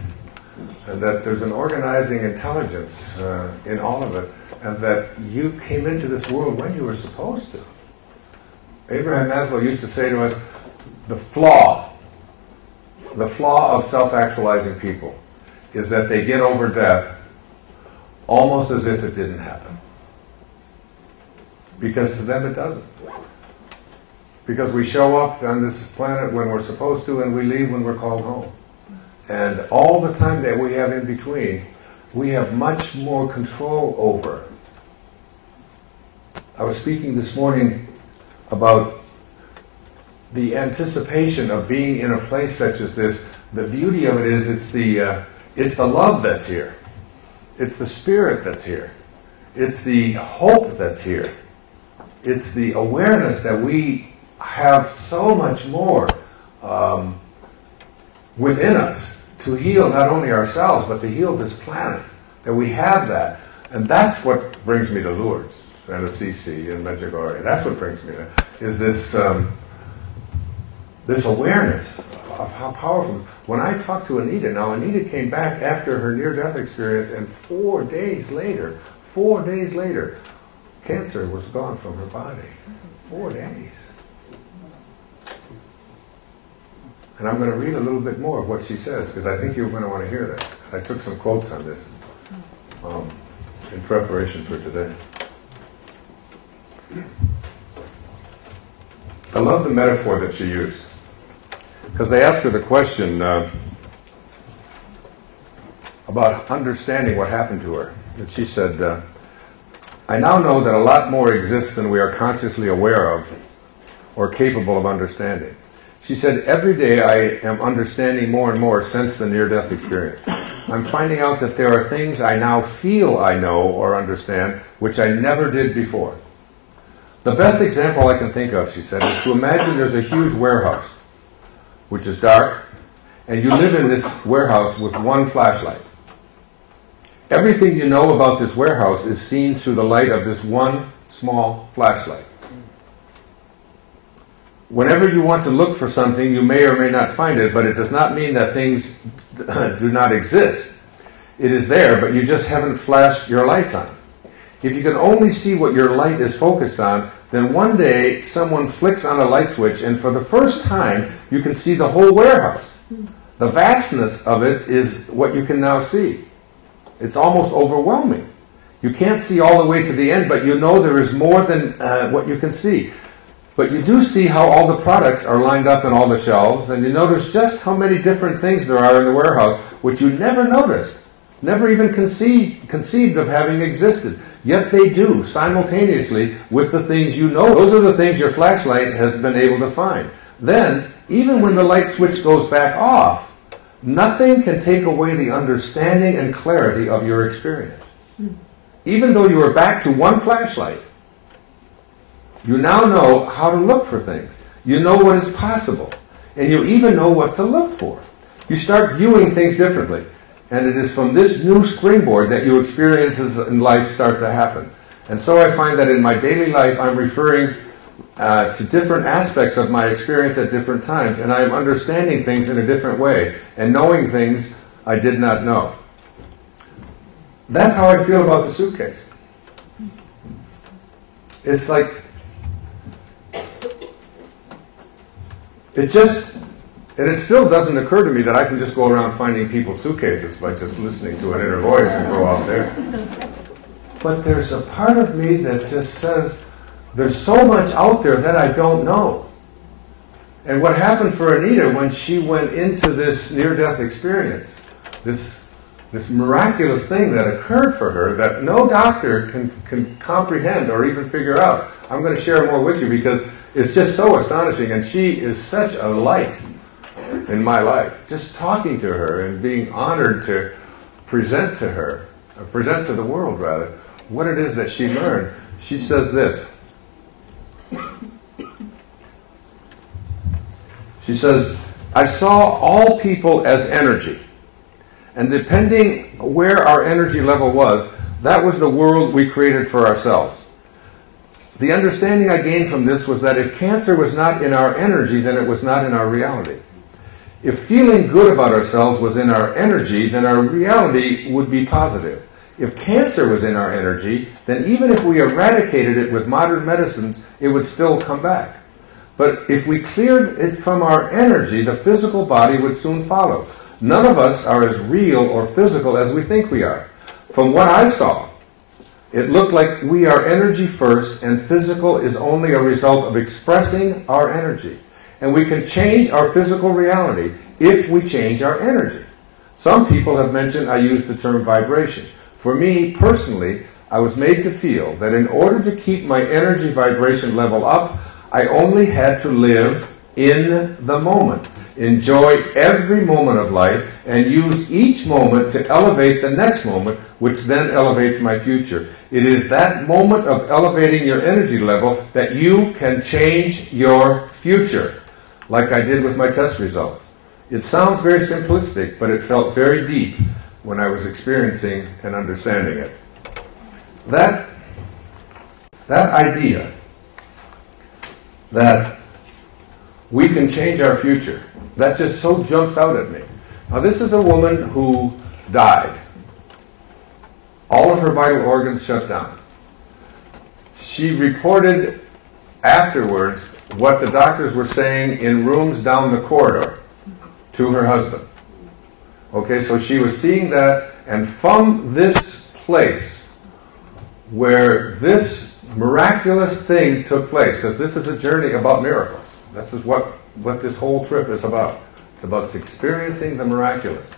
and that there's an organizing intelligence in all of it, and that you came into this world when you were supposed to. Abraham Maslow used to say to us, the flaw of self-actualizing people is that they get over death almost as if it didn't happen. Because to them it doesn't. Because we show up on this planet when we're supposed to, and we leave when we're called home. And all the time that we have in between, we have much more control over. I was speaking this morning about the anticipation of being in a place such as this. The beauty of it is it's the love that's here. It's the spirit that's here. It's the hope that's here. It's the awareness that we have so much more within us to heal not only ourselves, but to heal this planet. That we have that. And that's what brings me to Lourdes and Assisi and Medjugorje. That's what brings me there, is this this awareness of how powerful it is. When I talked to Anita, now Anita came back after her near-death experience, and 4 days later, cancer was gone from her body. 4 days. And I'm going to read a little bit more of what she says, because I think you're going to want to hear this. I took some quotes on this in preparation for today. I love the metaphor that she used, because they asked her the question about understanding what happened to her. And she said, I now know that a lot more exists than we are consciously aware of or capable of understanding. She said, every day I am understanding more and more since the near-death experience. I'm finding out that there are things I now feel I know or understand, which I never did before. The best example I can think of, she said, is to imagine there's a huge warehouse, which is dark, and you live in this warehouse with one flashlight. Everything you know about this warehouse is seen through the light of this one small flashlight. Whenever you want to look for something, you may or may not find it, but it does not mean that things do not exist. It is there, but you just haven't flashed your light on. If you can only see what your light is focused on, then one day someone flicks on a light switch, and for the first time, you can see the whole warehouse. The vastness of it is what you can now see. It's almost overwhelming. You can't see all the way to the end, but you know there is more than what you can see. But you do see how all the products are lined up in all the shelves, and you notice just how many different things there are in the warehouse, which you never noticed, never even conceived of having existed. Yet they do, simultaneously, with the things you know. Those are the things your flashlight has been able to find. Then, even when the light switch goes back off, nothing can take away the understanding and clarity of your experience. Even though you are back to one flashlight, you now know how to look for things. You know what is possible. And you even know what to look for. You start viewing things differently. And it is from this new springboard that your experiences in life start to happen. And so I find that in my daily life, I'm referring to different aspects of my experience at different times. And I am understanding things in a different way and knowing things I did not know. That's how I feel about the suitcase. It's like, it just And it still doesn't occur to me that I can just go around finding people's suitcases by just listening to an inner voice and go out there. But there's a part of me that just says, there's so much out there that I don't know. And what happened for Anita when she went into this near-death experience, this miraculous thing that occurred for her that no doctor can comprehend or even figure out. I'm going to share more with you because it's just so astonishing, and she is such a light in my life. Just talking to her and being honored to present to her, or present to the world rather, what it is that she learned. She says this. She says, I saw all people as energy. And depending where our energy level was, that was the world we created for ourselves. The understanding I gained from this was that if cancer was not in our energy, then it was not in our reality. If feeling good about ourselves was in our energy, then our reality would be positive. If cancer was in our energy, then even if we eradicated it with modern medicines, it would still come back. But if we cleared it from our energy, the physical body would soon follow. None of us are as real or physical as we think we are. From what I saw, it looked like we are energy first, and physical is only a result of expressing our energy. And we can change our physical reality if we change our energy. Some people have mentioned I use the term vibration. For me, personally, I was made to feel that in order to keep my energy vibration level up, I only had to live in the moment, enjoy every moment of life, and use each moment to elevate the next moment, which then elevates my future. It is that moment of elevating your energy level that you can change your future, like I did with my test results. It sounds very simplistic, but it felt very deep when I was experiencing and understanding it. That idea that we can change our future, that just so jumps out at me. Now, this is a woman who died. All of her vital organs shut down. She reported afterwards what the doctors were saying in rooms down the corridor to her husband. Okay, so she was seeing that, and from this place where this miraculous thing took place, because this is a journey about miracles. This is what this whole trip is about. It's about experiencing the miraculous.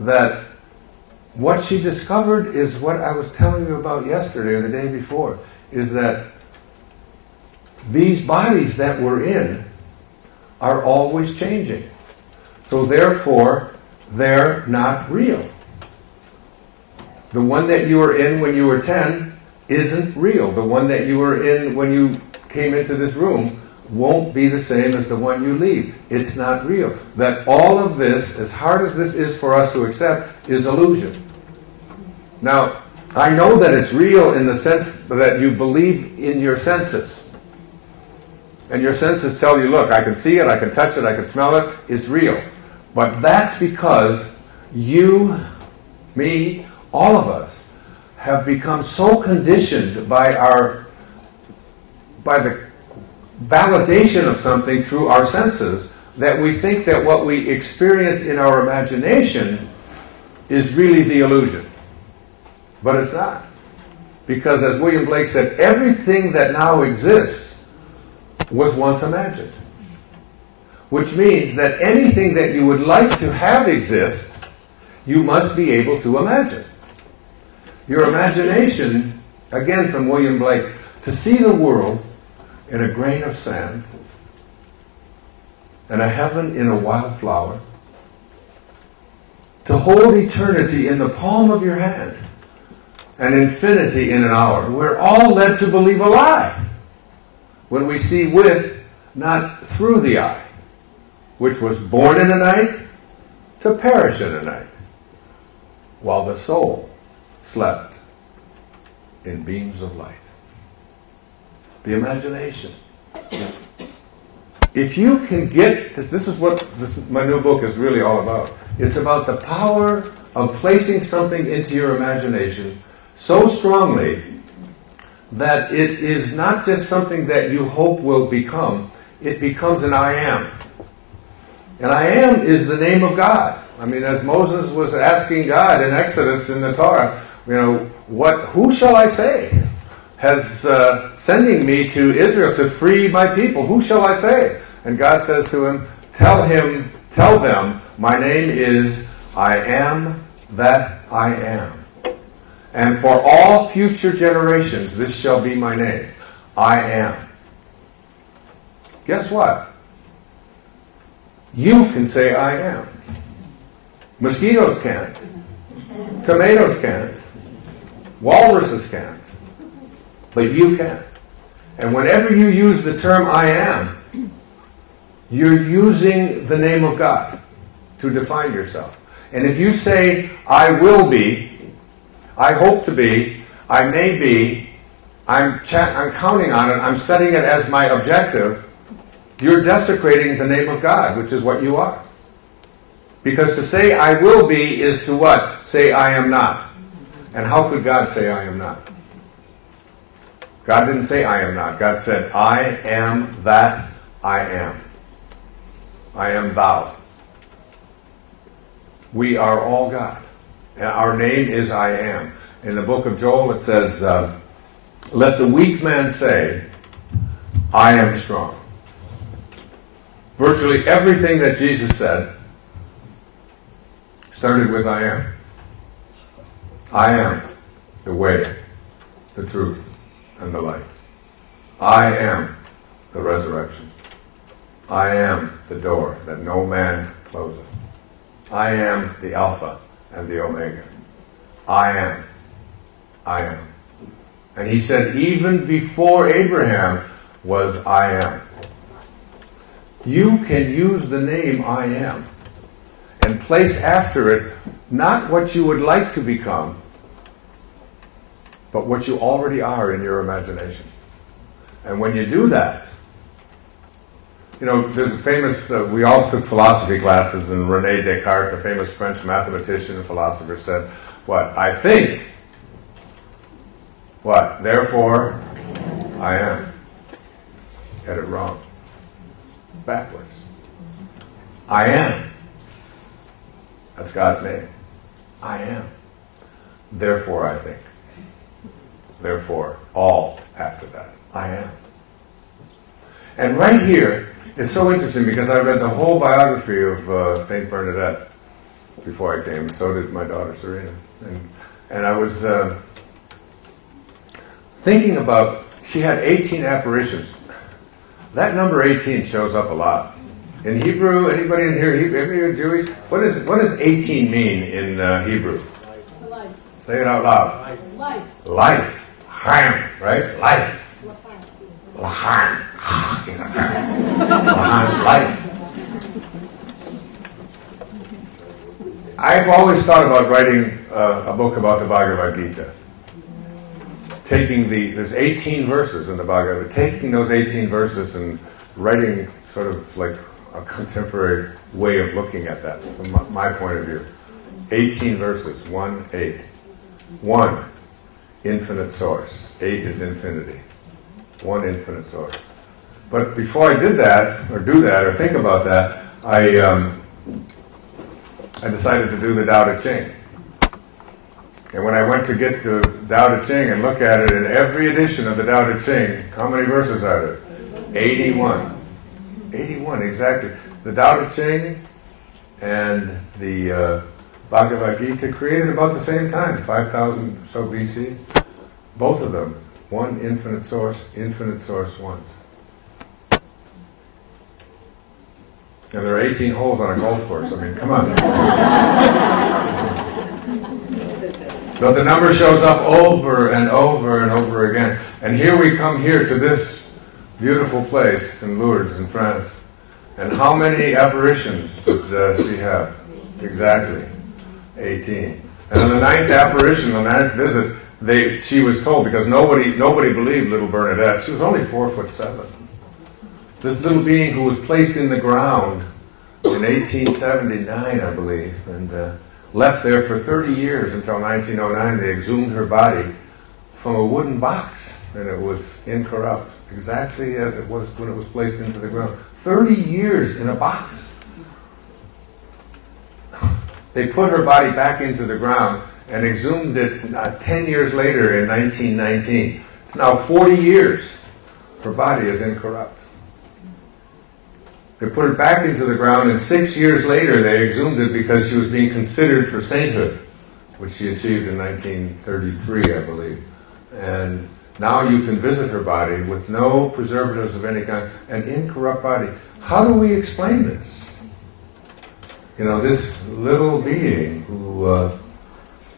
That what she discovered is what I was telling you about yesterday or the day before, is that these bodies that we're in are always changing. So therefore, they're not real. The one that you were in when you were 10 isn't real. The one that you were in when you came into this room won't be the same as the one you leave. It's not real. That all of this, as hard as this is for us to accept, is illusion. Now, I know that it's real in the sense that you believe in your senses. And your senses tell you, look, I can see it, I can touch it, I can smell it, it's real. But that's because you, me, all of us, have become so conditioned by the validation of something through our senses that we think that what we experience in our imagination is really the illusion. But it's not. Because as William Blake said, everything that now exists was once imagined. Which means that anything that you would like to have exist, you must be able to imagine. Your imagination, again from William Blake, to see the world in a grain of sand, and a heaven in a wildflower, to hold eternity in the palm of your hand, and infinity in an hour. We're all led to believe a lie when we see with, not through the eye, which was born in a night to perish in a night, while the soul slept in beams of light. The imagination. If you can get this, this is what my new book is really all about. It's about the power of placing something into your imagination so strongly that it is not just something that you hope will become, it becomes an I am. And I am is the name of God. I mean, as Moses was asking God in Exodus in the Torah, who shall I say has sending me to Israel to free my people? Who shall I say? And God says to him, tell them, my name is I am that I am. And for all future generations, this shall be my name. I am. Guess what? You can say I am. Mosquitoes can't. Tomatoes can't. Walruses can't. But you can. And whenever you use the term I am, you're using the name of God to define yourself. And if you say, I will be, I hope to be, I may be, I'm counting on it, I'm setting it as my objective, you're desecrating the name of God, which is what you are. Because to say I will be is to what? Say I am not. And how could God say I am not? God didn't say I am not. God said, I am that I am. I am thou. We are all God. And our name is I am. In the book of Joel it says, let the weak man say, I am strong. Virtually everything that Jesus said started with I am. I am the way, the truth, and the light. I am the resurrection. I am the door that no man closeth. I am the Alpha and the Omega. I am. I am. And he said even before Abraham was I am. You can use the name I am and place after it not what you would like to become, but what you already are in your imagination. And when you do that, there's a famous, we all took philosophy classes, and René Descartes, the famous French mathematician and philosopher, said, what? I think. What? Therefore, I am. Get it wrong. Backwards. I am. That's God's name. I am. Therefore, I think. Therefore, all after that. I am. And right here, it's so interesting because I read the whole biography of St. Bernadette before I came, and so did my daughter Serena. And I was thinking about, she had 18 apparitions. That number 18 shows up a lot. In Hebrew, anybody in here, anybody Jewish? What does 18 mean in Hebrew? Life. Say it out loud. Life. Life. Chaim, right? Life. Lahan. Lahan, life. I've always thought about writing a book about the Bhagavad Gita. There's 18 verses in the Bhagavad Gita, taking those 18 verses and writing sort of like a contemporary way of looking at that from my point of view. 18 verses, 1, 8. 1, infinite source. 8 is infinity. 1 infinite source. But before I did that, or do that, or think about that, I decided to do the Tao Te Ching. And when I went to get the Tao Te Ching and look at it, in every edition of the Tao Te Ching, how many verses are there? 81. 81, exactly. The Tao Te Ching and the Bhagavad Gita created about the same time, 5,000 or so BC. Both of them, one infinite source ones. And there are 18 holes on a golf course. I mean, come on. But the number shows up over and over and over again. And here we come here to this beautiful place in Lourdes in France. And how many apparitions did she have? Exactly. 18. And on the 9th apparition, the 9th visit, she was told, because nobody believed little Bernadette, she was only 4'7". This little being who was placed in the ground in 1879, I believe, and left there for 30 years until 1909. They exhumed her body from a wooden box, and it was incorrupt, exactly as it was when it was placed into the ground. 30 years in a box. They put her body back into the ground and exhumed it 10 years later in 1919. It's now 40 years. Her body is incorrupt. They put it back into the ground, and 6 years later they exhumed it because she was being considered for sainthood, which she achieved in 1933, I believe. And now you can visit her body with no preservatives of any kind, an incorrupt body. How do we explain this? You know, this little being who,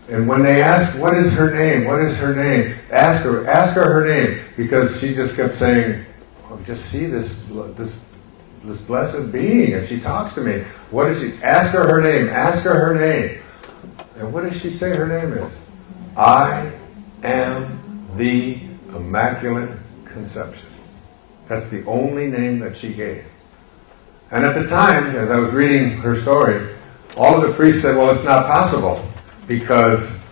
and when they asked, what is her name? What is her name? Ask her her name, because she just kept saying, oh, just see this blessed being, and she talks to me. What is she? Ask her her name. Ask her her name. And what does she say her name is? I am the Immaculate Conception. That's the only name that she gave. And at the time, as I was reading her story, all of the priests said, well, it's not possible, because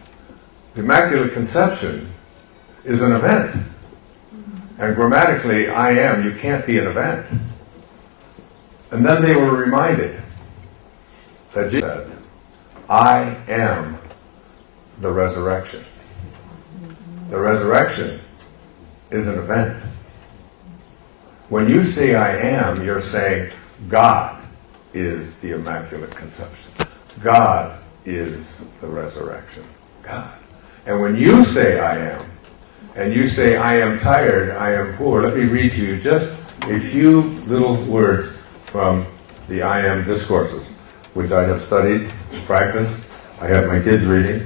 the Immaculate Conception is an event. And grammatically, I am, you can't be an event. And then they were reminded that Jesus said, I am the resurrection. The resurrection is an event. When you say I am, you're saying God is the Immaculate Conception. God is the resurrection. God. And when you say I am, and you say I am tired, I am poor, let me read to you just a few little words from the I Am discourses, which I have studied, practiced. I have my kids reading.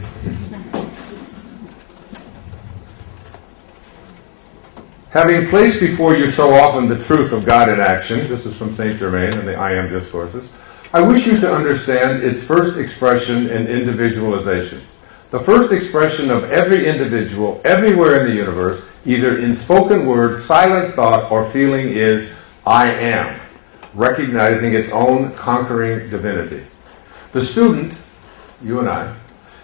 Having placed before you so often the truth of God in action, this is from Saint Germain in the I Am discourses, I wish you to understand its first expression in individualization. The first expression of every individual, everywhere in the universe, either in spoken word, silent thought, or feeling is I am, recognizing its own conquering divinity. The student, you and I,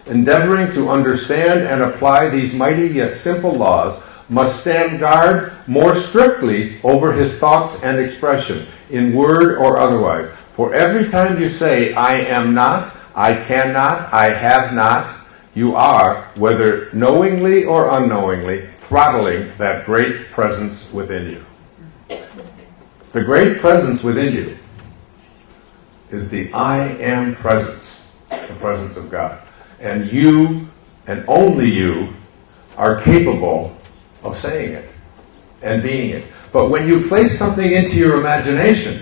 endeavoring to understand and apply these mighty yet simple laws, must stand guard more strictly over his thoughts and expression, in word or otherwise. For every time you say, I am not, I cannot, I have not, you are, whether knowingly or unknowingly, throttling that great presence within you. The great presence within you is the I am presence, the presence of God. And you, and only you, are capable of saying it and being it. But when you place something into your imagination,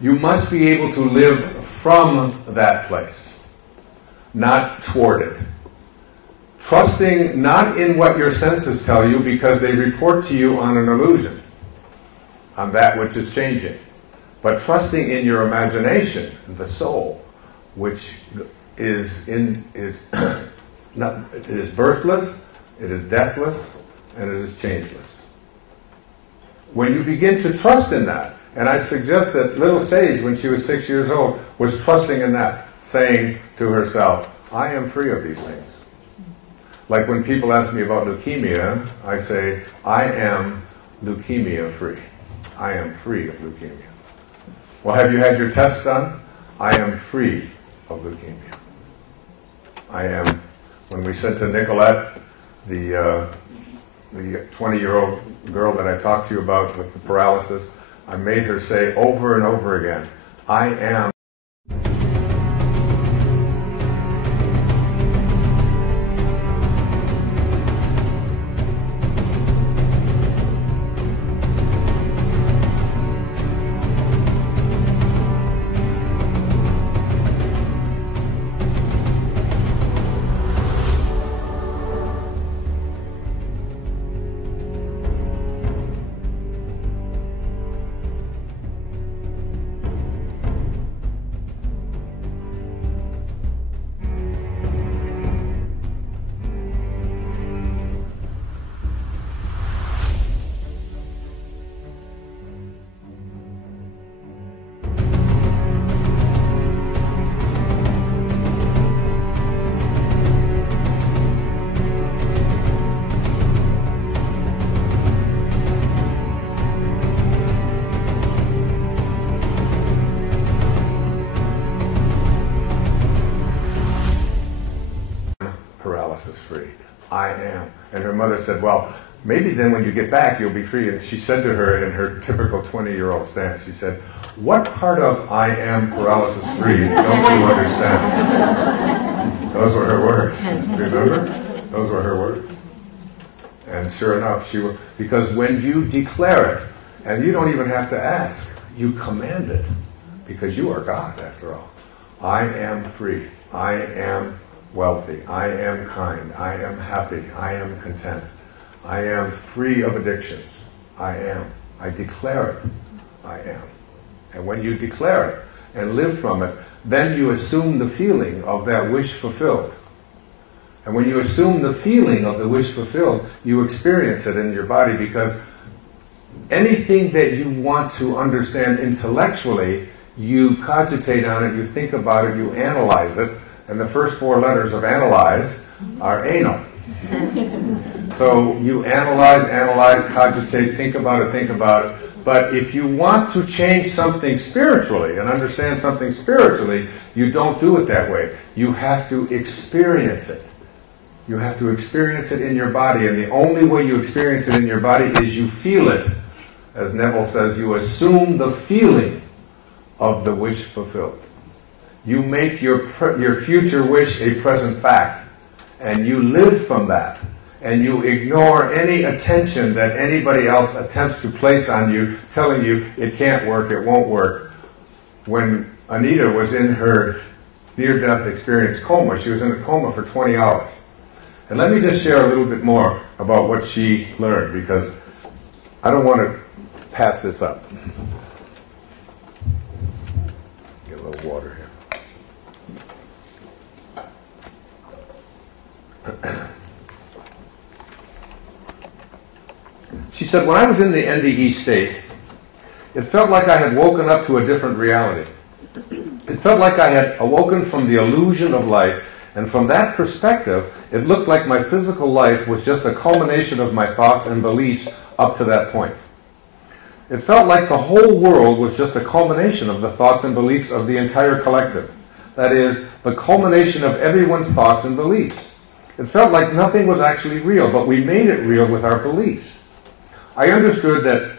you must be able to live from that place, not toward it. Trusting not in what your senses tell you, because they report to you on an illusion, on that which is changing, but trusting in your imagination, the soul, which is not, it is birthless, it is deathless, and it is changeless. When you begin to trust in that, and I suggest that little Sage, when she was 6 years old, was trusting in that, saying to herself, I am free of these things. Like when people ask me about leukemia, I say, I am leukemia free. I am free of leukemia. Well, have you had your tests done? I am free of leukemia. I am, when we said to Nicolette, the 20-year-old girl that I talked to you about with the paralysis, I made her say over and over again, I am. I am. And her mother said, well, maybe then when you get back, you'll be free. And she said to her in her typical 20-year-old stance, she said, what part of I am paralysis free don't you understand? Those were her words. Remember? Those were her words. And sure enough, she will, because when you declare it, and you don't even have to ask, you command it, because you are God, after all. I am free. I am wealthy. I am kind. I am happy. I am content. I am free of addictions. I am. I declare it. I am. And when you declare it and live from it, then you assume the feeling of that wish fulfilled. And when you assume the feeling of the wish fulfilled, you experience it in your body, because anything that you want to understand intellectually, you cogitate on it, you think about it, you analyze it, and the first 4 letters of analyze are anal. So you analyze, cogitate, think about it. But if you want to change something spiritually and understand something spiritually, you don't do it that way. You have to experience it. You have to experience it in your body, and the only way you experience it in your body is you feel it. As Neville says, you assume the feeling of the wish fulfilled. You make your future wish a present fact, and you live from that, and you ignore any attention that anybody else attempts to place on you, telling you it can't work, it won't work. When Anita was in her near-death experience coma, she was in a coma for 20 hours. And let me just share a little bit more about what she learned, because I don't want to pass this up. Get a little water here. She said, when I was in the NDE state, it felt like I had woken up to a different reality. It felt like I had awoken from the illusion of life, and from that perspective, it looked like my physical life was just a culmination of my thoughts and beliefs up to that point. It felt like the whole world was just a culmination of the thoughts and beliefs of the entire collective. That is, the culmination of everyone's thoughts and beliefs. It felt like nothing was actually real, but we made it real with our beliefs. I understood that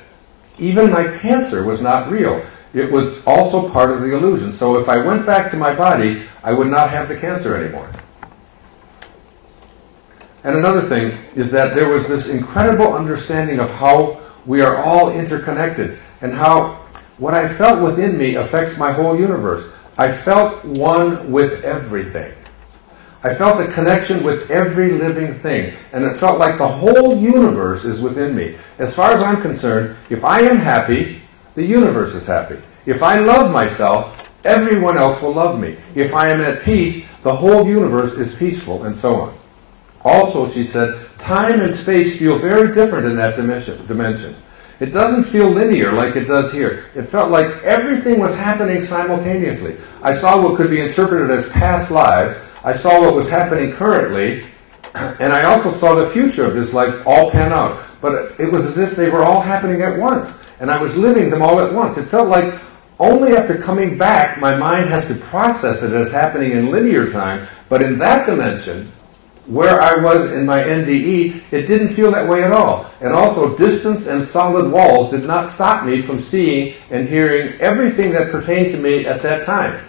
even my cancer was not real. It was also part of the illusion. So if I went back to my body, I would not have the cancer anymore. And another thing is that there was this incredible understanding of how we are all interconnected, and how what I felt within me affects my whole universe. I felt one with everything. I felt a connection with every living thing, and it felt like the whole universe is within me. As far as I'm concerned, if I am happy, the universe is happy. If I love myself, everyone else will love me. If I am at peace, the whole universe is peaceful, and so on. Also, she said, time and space feel very different in that dimension. It doesn't feel linear like it does here. It felt like everything was happening simultaneously. I saw what could be interpreted as past lives. I saw what was happening currently, and I also saw the future of this life all pan out. But it was as if they were all happening at once, and I was living them all at once. It felt like only after coming back, my mind has to process it as happening in linear time, but in that dimension, where I was in my NDE, it didn't feel that way at all. And also, distance and solid walls did not stop me from seeing and hearing everything that pertained to me at that time.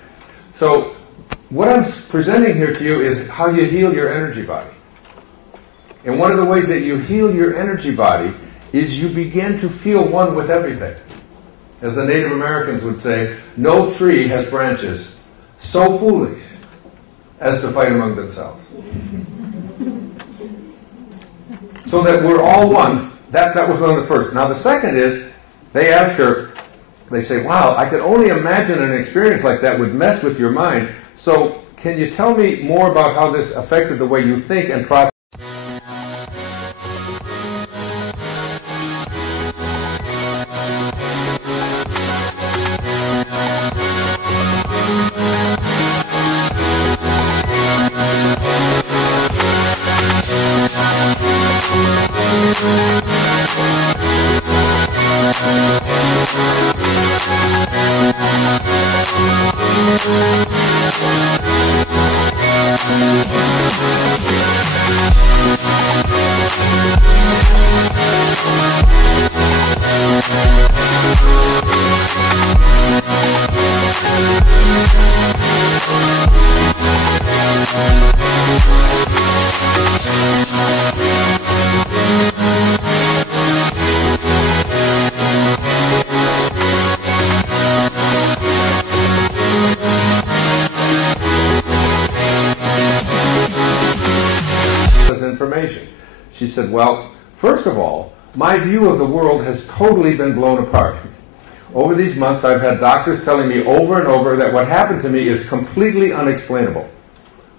So, what I'm presenting here to you is how you heal your energy body. And one of the ways that you heal your energy body is you begin to feel one with everything. As the Native Americans would say, no tree has branches so foolish as to fight among themselves. So that we're all one. That was one of the first. Now the second is, they ask her, they say, wow, I could only imagine an experience like that would mess with your mind. So can you tell me more about how this affected the way you think and process? We'll be right back. information. She said, well, first of all, my view of the world has totally been blown apart. Over these months, I've had doctors telling me over and over that what happened to me is completely unexplainable.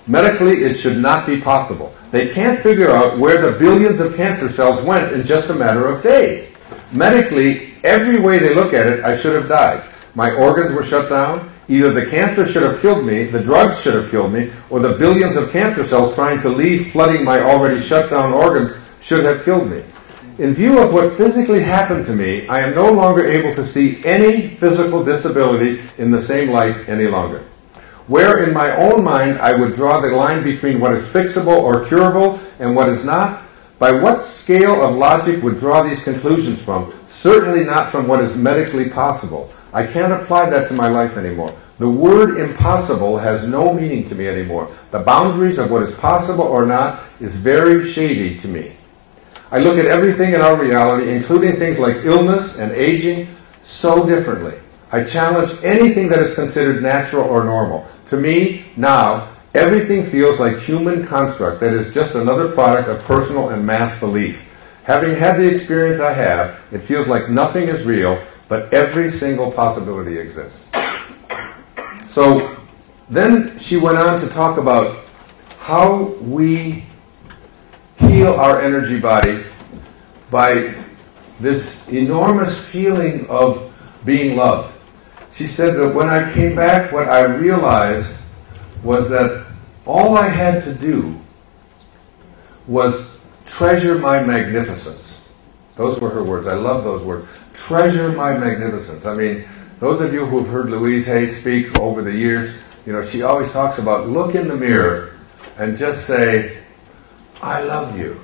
Medically, it should not be possible. They can't figure out where the billions of cancer cells went in just a matter of days. Medically, every way they look at it, I should have died. My organs were shut down. Either the cancer should have killed me, the drugs should have killed me, or the billions of cancer cells trying to leave, flooding my already shut down organs, should have killed me. In view of what physically happened to me, I am no longer able to see any physical disability in the same light any longer. Where in my own mind I would draw the line between what is fixable or curable and what is not, by what scale of logic would draw these conclusions from? Certainly not from what is medically possible. I can't apply that to my life anymore. The word impossible has no meaning to me anymore. The boundaries of what is possible or not is very shady to me. I look at everything in our reality, including things like illness and aging, so differently. I challenge anything that is considered natural or normal. To me, now, everything feels like human construct that is just another product of personal and mass belief. Having had the experience I have, it feels like nothing is real, but every single possibility exists. So then she went on to talk about how we heal our energy body by this enormous feeling of being loved. She said that when I came back, what I realized was that all I had to do was treasure my magnificence. Those were her words. I love those words. Treasure my magnificence. I mean, those of you who've heard Louise Hay speak over the years, you know, she always talks about look in the mirror and just say, I love you.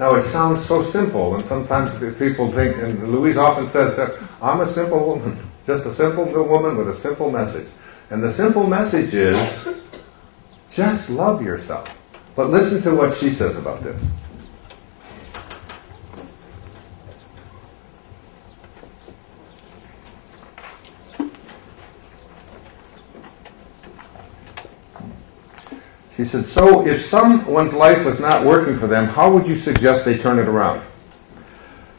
Now, it sounds so simple, and sometimes people think, and Louise often says that, I'm a simple woman, just a simple woman with a simple message. And the simple message is, just love yourself. But listen to what she says about this. She said, so if someone's life was not working for them, how would you suggest they turn it around?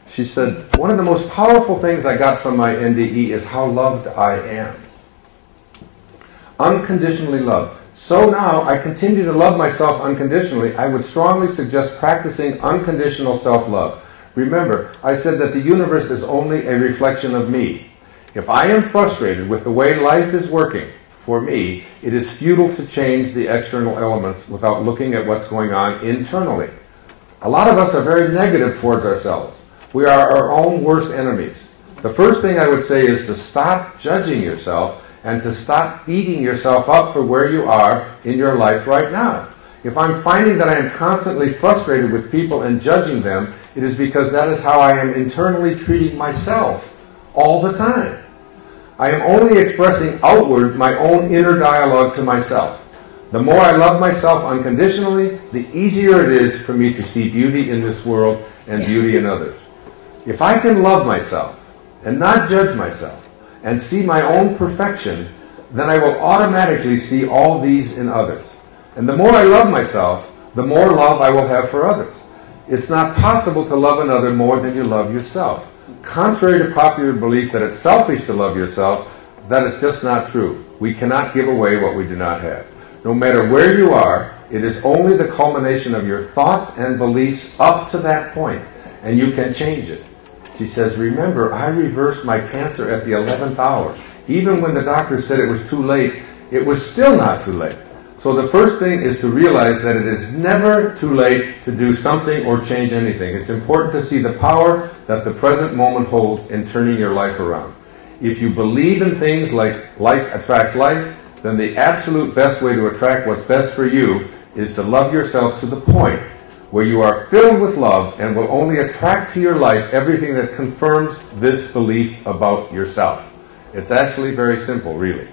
She said, one of the most powerful things I got from my NDE is how loved I am. Unconditionally loved. So now I continue to love myself unconditionally. I would strongly suggest practicing unconditional self-love. Remember, I said that the universe is only a reflection of me. If I am frustrated with the way life is working, for me, it is futile to change the external elements without looking at what's going on internally. A lot of us are very negative towards ourselves. We are our own worst enemies. The first thing I would say is to stop judging yourself and to stop beating yourself up for where you are in your life right now. If I'm finding that I am constantly frustrated with people and judging them, it is because that is how I am internally treating myself all the time. I am only expressing outward my own inner dialogue to myself. The more I love myself unconditionally, the easier it is for me to see beauty in this world and beauty in others. If I can love myself and not judge myself and see my own perfection, then I will automatically see all these in others. And the more I love myself, the more love I will have for others. It's not possible to love another more than you love yourself. Contrary to popular belief that it's selfish to love yourself, that is just not true. We cannot give away what we do not have. No matter where you are, it is only the culmination of your thoughts and beliefs up to that point, and you can change it. She says, remember, I reversed my cancer at the 11th hour. Even when the doctor said it was too late, it was still not too late. So the first thing is to realize that it is never too late to do something or change anything. It's important to see the power that the present moment holds in turning your life around. If you believe in things like attracts life, then the absolute best way to attract what's best for you is to love yourself to the point where you are filled with love and will only attract to your life everything that confirms this belief about yourself. It's actually very simple, really.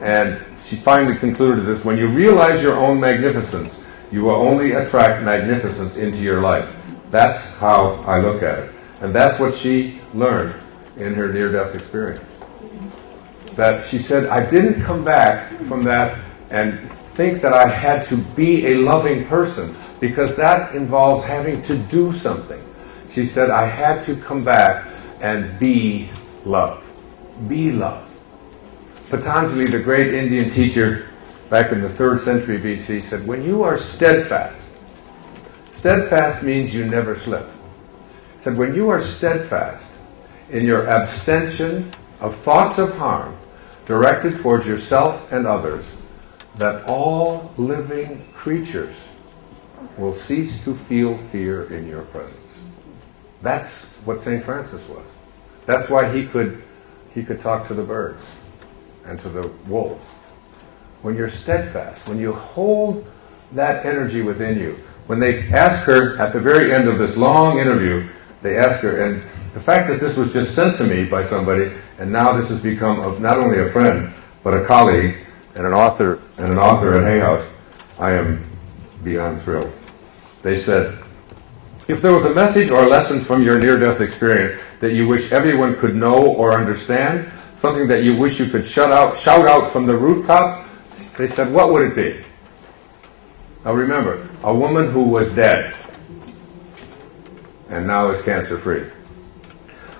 And she finally concluded this, when you realize your own magnificence, you will only attract magnificence into your life. That's how I look at it. And that's what she learned in her near-death experience. That she said, I didn't come back from that and think that I had to be a loving person, because that involves having to do something. She said, I had to come back and be love. Be love. Patanjali, the great Indian teacher back in the 3rd century BC, said, when you are steadfast, steadfast means you never slip. He said, when you are steadfast in your abstention of thoughts of harm directed towards yourself and others, that all living creatures will cease to feel fear in your presence. That's what St. Francis was. That's why he could talk to the birds and to the wolves. When you're steadfast, when you hold that energy within you. When they ask her at the very end of this long interview, they ask her, and the fact that this was just sent to me by somebody, and now this has become not only a friend, but a colleague and an author at Hay House, I am beyond thrilled. They said, if there was a message or a lesson from your near-death experience that you wish everyone could know or understand, something that you wish you could shout out from the rooftops, they said, what would it be? Now remember, a woman who was dead and now is cancer-free.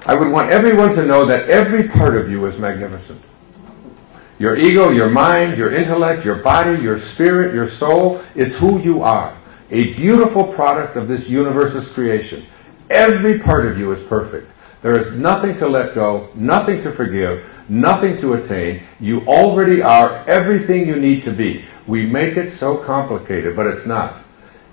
I would want everyone to know that every part of you is magnificent. Your ego, your mind, your intellect, your body, your spirit, your soul, it's who you are. A beautiful product of this universe's creation. Every part of you is perfect. There is nothing to let go, nothing to forgive, nothing to attain. You already are everything you need to be. We make it so complicated, but it's not.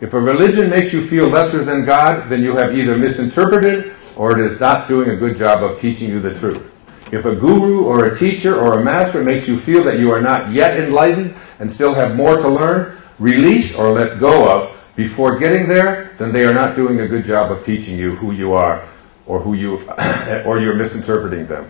If a religion makes you feel lesser than God, then you have either misinterpreted or it is not doing a good job of teaching you the truth. If a guru or a teacher or a master makes you feel that you are not yet enlightened and still have more to learn, release or let go of before getting there, then they are not doing a good job of teaching you who you are or you're misinterpreting them.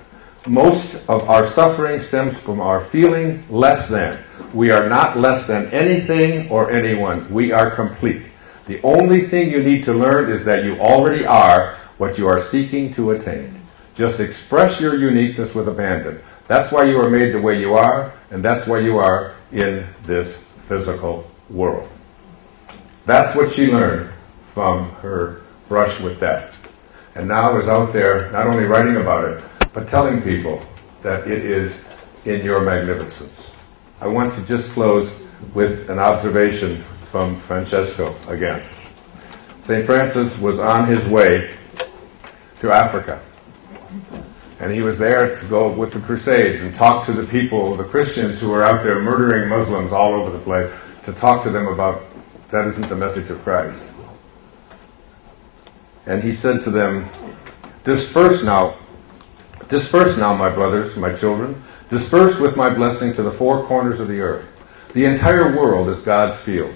Most of our suffering stems from our feeling less than. We are not less than anything or anyone. We are complete. The only thing you need to learn is that you already are what you are seeking to attain. Just express your uniqueness with abandon. That's why you are made the way you are, and that's why you are in this physical world. That's what she learned from her brush with death. And now is out there not only writing about it, but telling people that it is in your magnificence. I want to just close with an observation from Francesco again. St. Francis was on his way to Africa. And he was there to go with the Crusades and talk to the people, the Christians who were out there murdering Muslims all over the place, to talk to them about that isn't the message of Christ. And he said to them, disperse now, my brothers, my children, disperse with my blessing to the four corners of the earth. The entire world is God's field.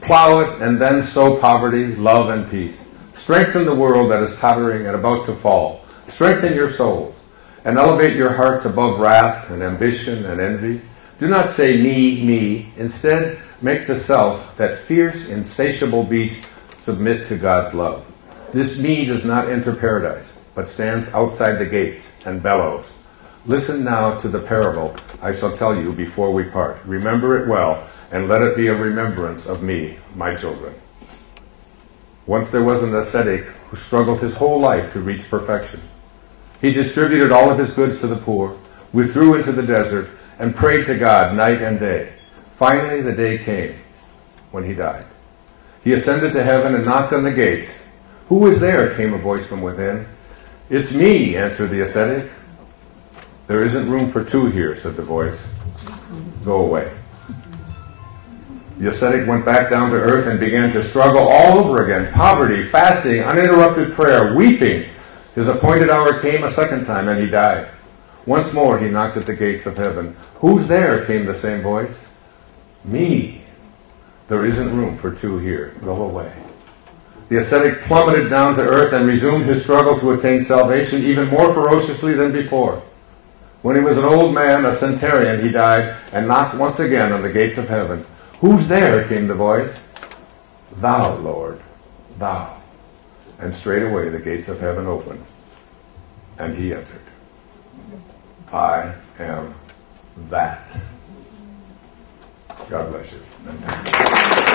Plow it and then sow poverty, love, and peace. Strengthen the world that is tottering and about to fall. Strengthen your souls and elevate your hearts above wrath and ambition and envy. Do not say me, me. Instead, make the self, that fierce, insatiable beast, submit to God's love. This me does not enter paradise, but stands outside the gates and bellows. Listen now to the parable I shall tell you before we part. Remember it well, and let it be a remembrance of me, my children. Once there was an ascetic who struggled his whole life to reach perfection. He distributed all of his goods to the poor, withdrew into the desert, and prayed to God night and day. Finally, the day came when he died. He ascended to heaven and knocked on the gates. Who is there? Came a voice from within. It's me, answered the ascetic. There isn't room for two here, said the voice. Go away. The ascetic went back down to earth and began to struggle all over again. Poverty, fasting, uninterrupted prayer, weeping. His appointed hour came a second time and he died. Once more he knocked at the gates of heaven. Who's there? Came the same voice. Me. There isn't room for two here. Go away. The ascetic plummeted down to earth and resumed his struggle to attain salvation even more ferociously than before. When he was an old man, a centurion, he died and knocked once again on the gates of heaven. Who's there? Came the voice. Thou, Lord, thou. And straightway the gates of heaven opened, and he entered. I am that. God bless you.